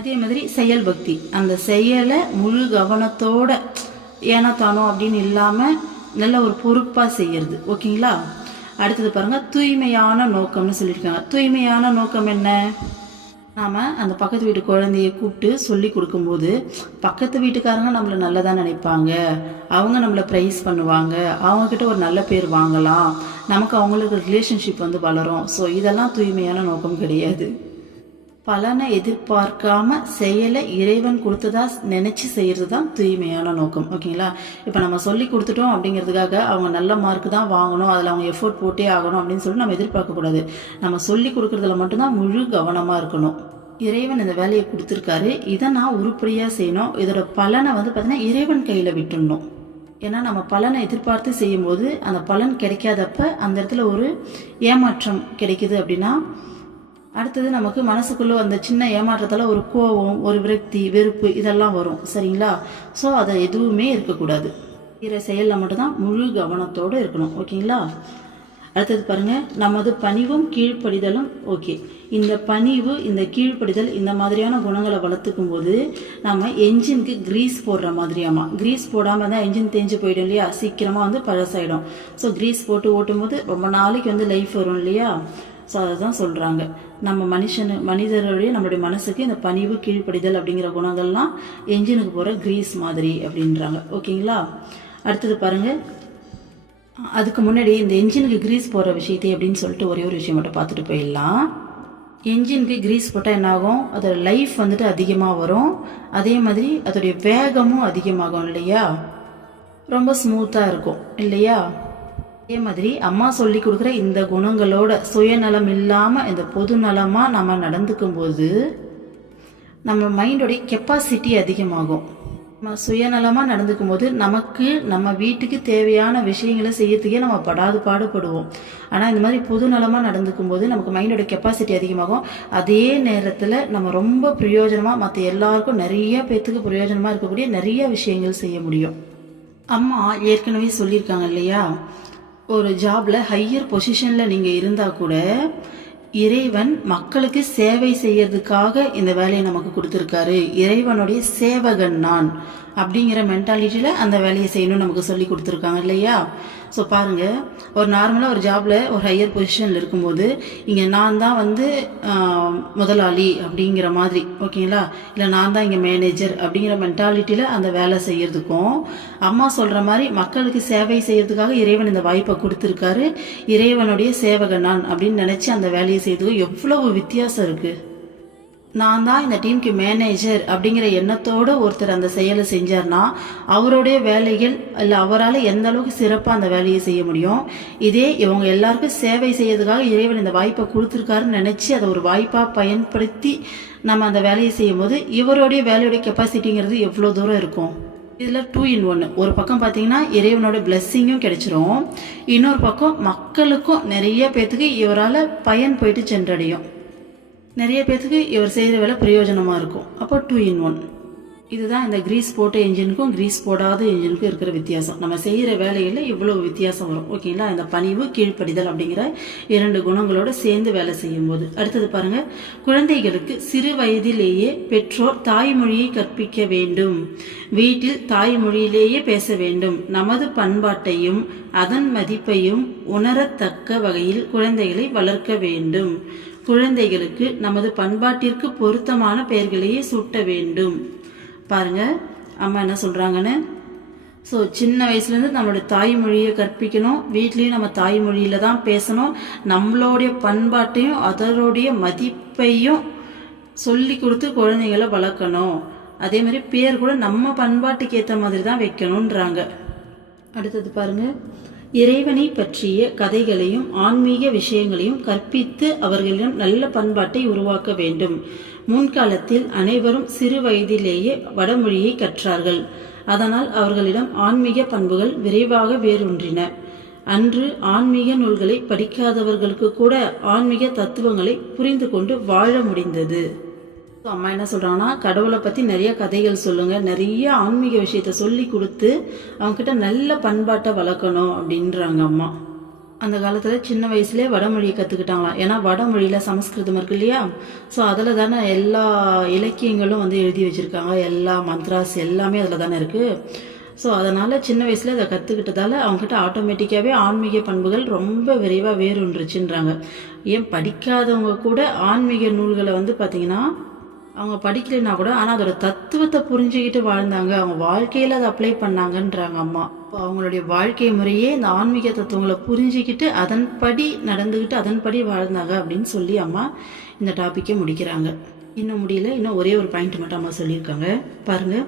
அதே மாதிரி செயல் பக்தி, அந்த செயலை முழு கவனத்தோட ஏனோ தானோ அப்படின்னு இல்லாமல் நல்ல ஒரு பொறுப்பாக செய்யறது. ஓகேங்களா? அடுத்தது பாருங்கள், தூய்மையான நோக்கம்னு சொல்லியிருக்காங்க. தூய்மையான நோக்கம் என்ன? நாம் அந்த பக்கத்து வீட்டு குழந்தைய கூப்பிட்டு சொல்லி கொடுக்கும்போது பக்கத்து வீட்டுக்காரங்க நம்மளை நல்லதாக நினைப்பாங்க, அவங்க நம்மளை ப்ரைஸ் பண்ணுவாங்க, அவங்கக்கிட்ட ஒரு நல்ல பேர் வாங்கலாம், நமக்கு அவங்களுக்கு ரிலேஷன்ஷிப் வந்து வளரும். ஸோ இதெல்லாம் தூய்மையான நோக்கம் கிடையாது. பலனை எதிர்பார்க்காம செயலை இறைவன் கொடுத்ததா நினச்சி செய்கிறது தான் தூய்மையான நோக்கம். ஓகேங்களா? இப்போ நம்ம சொல்லி கொடுத்துட்டோம் அப்படிங்கிறதுக்காக அவங்க நல்ல மார்க் தான் வாங்கணும், அதில் அவங்க எஃபோர்ட் போட்டே ஆகணும் அப்படின்னு சொல்லி நம்ம எதிர்பார்க்கக்கூடாது. நம்ம சொல்லி கொடுக்குறதுல மட்டும்தான் முழு கவனமாக இருக்கணும். இறைவன் இந்த வேலையை கொடுத்துருக்காரு, இதை நான் உருப்படியாக செய்யணும். இதோட பலனை வந்து பார்த்திங்கன்னா இறைவன் கையில் விட்டுடணும். ஏன்னா நம்ம பலனை எதிர்பார்த்து செய்யும்போது அந்த பலன் கிடைக்காதப்ப அந்த இடத்துல ஒரு ஏமாற்றம் கிடைக்குது அப்படின்னா அடுத்தது நமக்கு மனசுக்குள்ளே அந்த சின்ன ஏமாற்றத்தால் ஒரு கோபம், ஒரு விரக்தி, வெறுப்பு இதெல்லாம் வரும். சரிங்களா? ஸோ அதை எதுவுமே இருக்கக்கூடாது. செயலில் மட்டும்தான் முழு கவனத்தோடு இருக்கணும். ஓகேங்களா? அடுத்தது பாருங்கள், நமது பணிவும் கீழ்ப்படிதலும். ஓகே, இந்த பணிவு, இந்த கீழ்ப்படிதல், இந்த மாதிரியான குணங்களை வளர்த்துக்கும் போது நம்ம என்ஜினுக்கு கிரீஸ் போடுற மாதிரியாமா. கிரீஸ் போடாமல் தான் என்ஜின் தேஞ்சு போயிடும் இல்லையா? சீக்கிரமாக வந்து பழசாயிடும். ஸோ கிரீஸ் போட்டு ஓட்டும் போது ரொம்ப நாளைக்கு வந்து லைஃப் வரும் இல்லையா? ஸோ அதுதான் சொல்கிறாங்க. நம்ம மனிதர்களுடைய நம்மளுடைய மனசுக்கு இந்த பணிவு கீழ்ப்படிதல் அப்படிங்கிற குணங்கள்லாம் என்ஜினுக்கு போகிற கிரீஸ் மாதிரி அப்படின்றாங்க. ஓகேங்களா? அடுத்தது பாருங்கள், அதுக்கு முன்னாடி இந்த என்ஜினுக்கு கிரீஸ் போகிற விஷயத்தை அப்படின்னு சொல்லிட்டு ஒரே ஒரு விஷயம் மட்டும் பார்த்துட்டு போயிடலாம். என்ஜினுக்கு கிரீஸ் போட்டால் என்னாகும்? அதோட லைஃப் வந்துட்டு அதிகமாக வரும், அதே மாதிரி அதோடைய வேகமும் அதிகமாகும் இல்லையா? ரொம்ப ஸ்மூத்தாக இருக்கும் இல்லையா? அதே மாதிரி அம்மா சொல்லி கொடுக்குற இந்த குணங்களோட சுயநலம் இல்லாமல் இந்த பொது நலமாக நம்ம நடந்துக்கும் போது நம்ம மைண்டோடைய கெப்பாசிட்டி அதிகமாகும். நம்ம சுயநலமாக நடந்துக்கும் போது நமக்கு நம்ம வீட்டுக்கு தேவையான விஷயங்களை செய்யறதுக்கே நம்ம பாடுபடுவோம். ஆனால் இந்த மாதிரி பொது நலமாக நடந்துக்கும் போது நமக்கு மைண்டோட கெப்பாசிட்டி அதிகமாகும். அதே நேரத்தில் நம்ம ரொம்ப பிரயோஜனமாக மற்ற எல்லாருக்கும் நிறைய பேர்த்துக்கு பிரயோஜனமாக இருக்கக்கூடிய நிறைய விஷயங்கள் செய்ய முடியும். அம்மா ஏற்கனவே சொல்லியிருக்காங்க இல்லையா, ஒரு ஜாப்ல ஹையர் பொசிஷனில் நீங்கள் இருந்தால் கூட இறைவன் மக்களுக்கு சேவை செய்யறதுக்காக இந்த வேலையை நமக்கு கொடுத்துருக்காரு. இறைவனுடைய சேவகன் நான் அப்படிங்கிற மென்டாலிட்டியில் அந்த வேலையை செய்யணும்னு நமக்கு சொல்லி கொடுத்துருக்காங்க இல்லையா? ஸோ பாருங்கள், ஒரு நார்மலாக ஒரு ஜாபில் ஒரு ஹையர் பொசிஷனில் இருக்கும்போது இங்கே நான் தான் வந்து முதலாளி அப்படிங்கிற மாதிரி, ஓகேங்களா, இல்லை நான் தான் இங்கே மேனேஜர் அப்படிங்கிற மென்டாலிட்டியில் அந்த வேலை செய்கிறதுக்கும் அம்மா சொல்கிற மாதிரி மக்களுக்கு சேவை செய்கிறதுக்காக இறைவன் இந்த வாய்ப்பை கொடுத்துருக்காரு, இறைவனுடைய சேவகன் நான் அப்படின்னு நினச்சி அந்த வேலையை செய்யறதுக்கும் எவ்வளவு வித்தியாசம் இருக்குது. நான் தான் இந்த டீமுக்கு மேனேஜர் அப்படிங்கிற எண்ணத்தோடு ஒருத்தர் அந்த செயலை செஞ்சார்னா அவருடைய வேலைகள் இல்லை அவரால் எந்த அளவுக்கு சிறப்பாக அந்த வேலையை செய்ய முடியும். இதே இவங்க எல்லாருக்கும் சேவை செய்யறதுக்காக இறைவன் இந்த வாய்ப்பை கொடுத்துருக்காருன்னு நினச்சி அதை ஒரு வாய்ப்பாக பயன்படுத்தி நம்ம அந்த வேலையை செய்யும் போது இவருடைய வேலையுடைய கெப்பாசிட்டிங்கிறது எவ்வளோ தூரம் இருக்கும். இதில் 2 in 1. ஒரு பக்கம் பார்த்தீங்கன்னா இறைவனோட பிளெஸ்ஸிங்கும் கிடைச்சிரும், இன்னொரு பக்கம் மக்களுக்கும் நிறைய பேர்த்துக்கு இவரால் பயன் போயிட்டு சென்றடையும். நிறைய பேர்த்துக்கு இவர் செய்கிற வேலை பிரயோஜனமாக இருக்கும். அப்போ 2 in 1. இதுதான் இந்த கிரீஸ் போட்ட என்ஜினுக்கும் கிரீஸ் போடாத என்ஜினுக்கும் இருக்கிற வித்தியாசம். நம்ம செய்கிற வேலைகளில் இவ்வளவு வித்தியாசம் வரும். ஓகேங்களா? இந்த பணிவு கீழ்ப்படிதல் அப்படிங்கிற 2 குணங்களோடு சேர்ந்து வேலை செய்யும் போது. அடுத்தது பாருங்கள், குழந்தைகளுக்கு சிறு வயதிலேயே பெற்றோர் தாய்மொழியை கற்பிக்க வேண்டும். வீட்டில் தாய்மொழியிலேயே பேச வேண்டும். நமது பண்பாட்டையும் அதன் மதிப்பையும் உணரத்தக்க வகையில் குழந்தைகளை வளர்க்க வேண்டும். குழந்தைகளுக்கு நமது பண்பாட்டிற்கு பொருத்தமான பெயர்களையே சூட்ட வேண்டும். பாருங்க அம்மா என்ன சொல்றாங்கன்னு. ஸோ சின்ன வயசுலேருந்து நம்மளுடைய தாய்மொழியை கற்பிக்கணும். வீட்லேயும் நம்ம தாய்மொழியில தான் பேசணும். நம்மளுடைய பண்பாட்டையும் அதனுடைய மதிப்பையும் சொல்லி கொடுத்து குழந்தைகளை வளர்க்கணும். அதே மாதிரி பேர் கூட நம்ம பண்பாட்டுக்கு ஏற்ற மாதிரி தான் வைக்கணுன்றாங்க. அடுத்தது பாருங்க, இறைவனை பற்றிய கதைகளையும் ஆன்மீக விஷயங்களையும் கற்பித்து அவர்களிடம் நல்ல பண்பாட்டை உருவாக்க வேண்டும். முன்காலத்தில் அனைவரும் சிறு வயதிலேயே வடமொழியை கற்றார்கள். அதனால் அவர்களிடம் ஆன்மீக பண்புகள் விரைவாக வேரூன்றின. அன்று ஆன்மீக நூல்களை படிக்காதவர்களுக்கு கூட ஆன்மீக தத்துவங்களை புரிந்து கொண்டு வாழ முடிந்தது. அம்மா என்ன சொல்றாங்கன்னா, கடவுளை பத்தி நிறைய கதைகள் சொல்லுங்க, நிறைய ஆன்மீக விஷயத்த சொல்லி கொடுத்து அவங்க கிட்ட நல்ல பண்பாட்டை வளர்க்கணும் அப்படின்றாங்க அம்மா. அந்த காலத்துல சின்ன வயசுலேயே வடமொழியை கத்துக்கிட்டாங்களாம். ஏன்னா வடமொழியில சமஸ்கிருதம் இருக்கு இல்லையா, ஸோ அதில் தானே எல்லா இலக்கியங்களும் வந்து எழுதி வச்சிருக்காங்க, எல்லா மந்த்ராஸ் எல்லாமே அதில் தானே இருக்கு. ஸோ அதனால சின்ன வயசுல அதை கற்றுக்கிட்டதால அவங்ககிட்ட ஆட்டோமேட்டிக்காகவே ஆன்மீக பண்புகள் ரொம்ப விரைவாக வேரூன்றுச்சுன்றாங்க. ஏன் படிக்காதவங்க கூட ஆன்மீக நூல்களை வந்து பார்த்தீங்கன்னா அவங்க படிக்கலைன்னா கூட ஆனால் அதோட தத்துவத்தை புரிஞ்சுக்கிட்டு வாழ்ந்தாங்க, அவங்க வாழ்க்கையில் அதை அப்ளை பண்ணாங்கன்றாங்க அம்மா. அவங்களுடைய வாழ்க்கை முறையே இந்த ஆன்மீக தத்துவங்களை புரிஞ்சுக்கிட்டு அதன்படி நடந்துக்கிட்டு அதன்படி வாழ்ந்தாங்க அப்படின்னு சொல்லி அம்மா இந்த டாப்பிக்கை முடிக்கிறாங்க. இன்னும் முடியல, இன்னும் ஒரே ஒரு பாயிண்ட் மட்டும் அம்மா சொல்லியிருக்காங்க பாருங்க.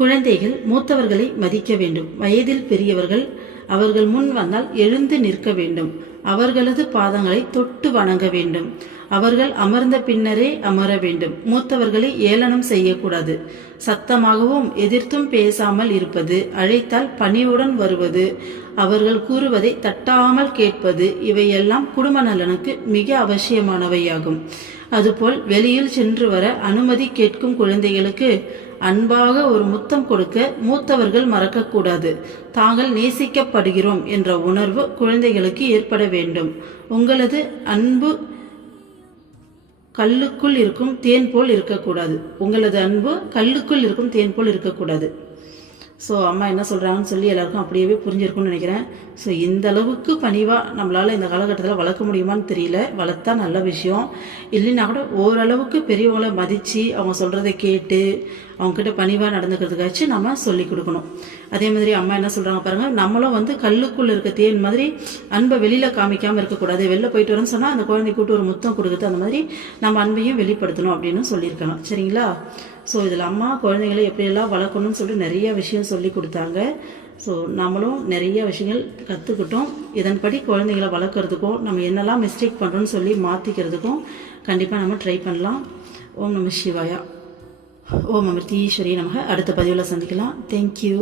குழந்தைகள் மூத்தவர்களை மதிக்க வேண்டும். வயதில் பெரியவர்கள் அவர்கள் முன் வந்தால் எழுந்து நிற்க வேண்டும். அவர்களது பாதங்களை தொட்டு வணங்க வேண்டும். அவர்கள் அமர்ந்த பின்னரே அமர வேண்டும். மூத்தவர்களை ஏளனம் செய்யக்கூடாது. சத்தமாகவும் எதிர்த்தும் பேசாமல் இருப்பது, அழைத்தால் பணிவுடன் வருவது, அவர்கள் கூறுவதை தட்டாமல் கேட்பது, இவையெல்லாம் குடும்ப நலனுக்கு மிக அவசியமானவையாகும். அதுபோல் வெளியில் சென்று வர அனுமதி கேட்கும் குழந்தைகளுக்கு அன்பாக ஒரு முத்தம் கொடுக்க மூத்தவர்கள் மறக்கக்கூடாது. தாங்கள் நேசிக்கப்படுகிறோம் என்ற உணர்வு குழந்தைகளுக்கு ஏற்பட வேண்டும். உங்களது அன்பு கல்லுக்குள் இருக்கும் தேன் போல் இருக்கக்கூடாது. உங்களது அன்பு கல்லுக்குள் இருக்கும் தேன் போல் இருக்கக்கூடாது. ஸோ அம்மா என்ன சொல்கிறாங்கன்னு சொல்லி எல்லாருக்கும் அப்படியே புரிஞ்சிருக்கும்னு நினைக்கிறேன். ஸோ இந்த அளவுக்கு பணிவாக நம்மளால் இந்த காலகட்டத்தில் வளர்க்க முடியுமான்னு தெரியல. வளர்த்தா நல்ல விஷயம், இல்லைன்னா கூட ஓரளவுக்கு பெரியவங்களை மதித்து அவங்க சொல்கிறத கேட்டு அவங்கக்கிட்ட பணிவாக நடந்துக்கிறதுக்காச்சும் நம்ம சொல்லி கொடுக்கணும். அதே மாதிரி அம்மா என்ன சொல்கிறாங்க பாருங்கள், நம்மளும் வந்து கல்லுக்குள்ளே இருக்க தேன் மாதிரி அன்பை வெளியில் காமிக்காமல் இருக்கக்கூடாது. வெளில போயிட்டு வரேன்னு சொன்னால் அந்த குழந்தை கூட்டு ஒரு முத்தம் கொடுக்குறது, அந்த மாதிரி நம்ம அன்பையும் வெளிப்படுத்தணும் அப்படின்னு சொல்லியிருக்காங்க. சரிங்களா? ஸோ இதில் அம்மா குழந்தைங்களை எப்படியெல்லாம் வளர்க்கணும்னு சொல்லிட்டு நிறைய விஷயம் சொல்லி கொடுத்தாங்க. ஸோ நம்மளும் நிறைய விஷயங்கள் கற்றுக்கிட்டோம். இதன்படி குழந்தைங்களை வளர்க்குறதுக்கும் நம்ம என்னெல்லாம் மிஸ்டேக் பண்ணுறோன்னு சொல்லி மாற்றிக்கிறதுக்கும் கண்டிப்பாக நம்ம ட்ரை பண்ணலாம். ஓம் நம சிவாயா. ஓம் அமிர்தீஸ்வரி நமக. அடுத்த பதிவில் சந்திக்கலாம். தேங்க்யூ.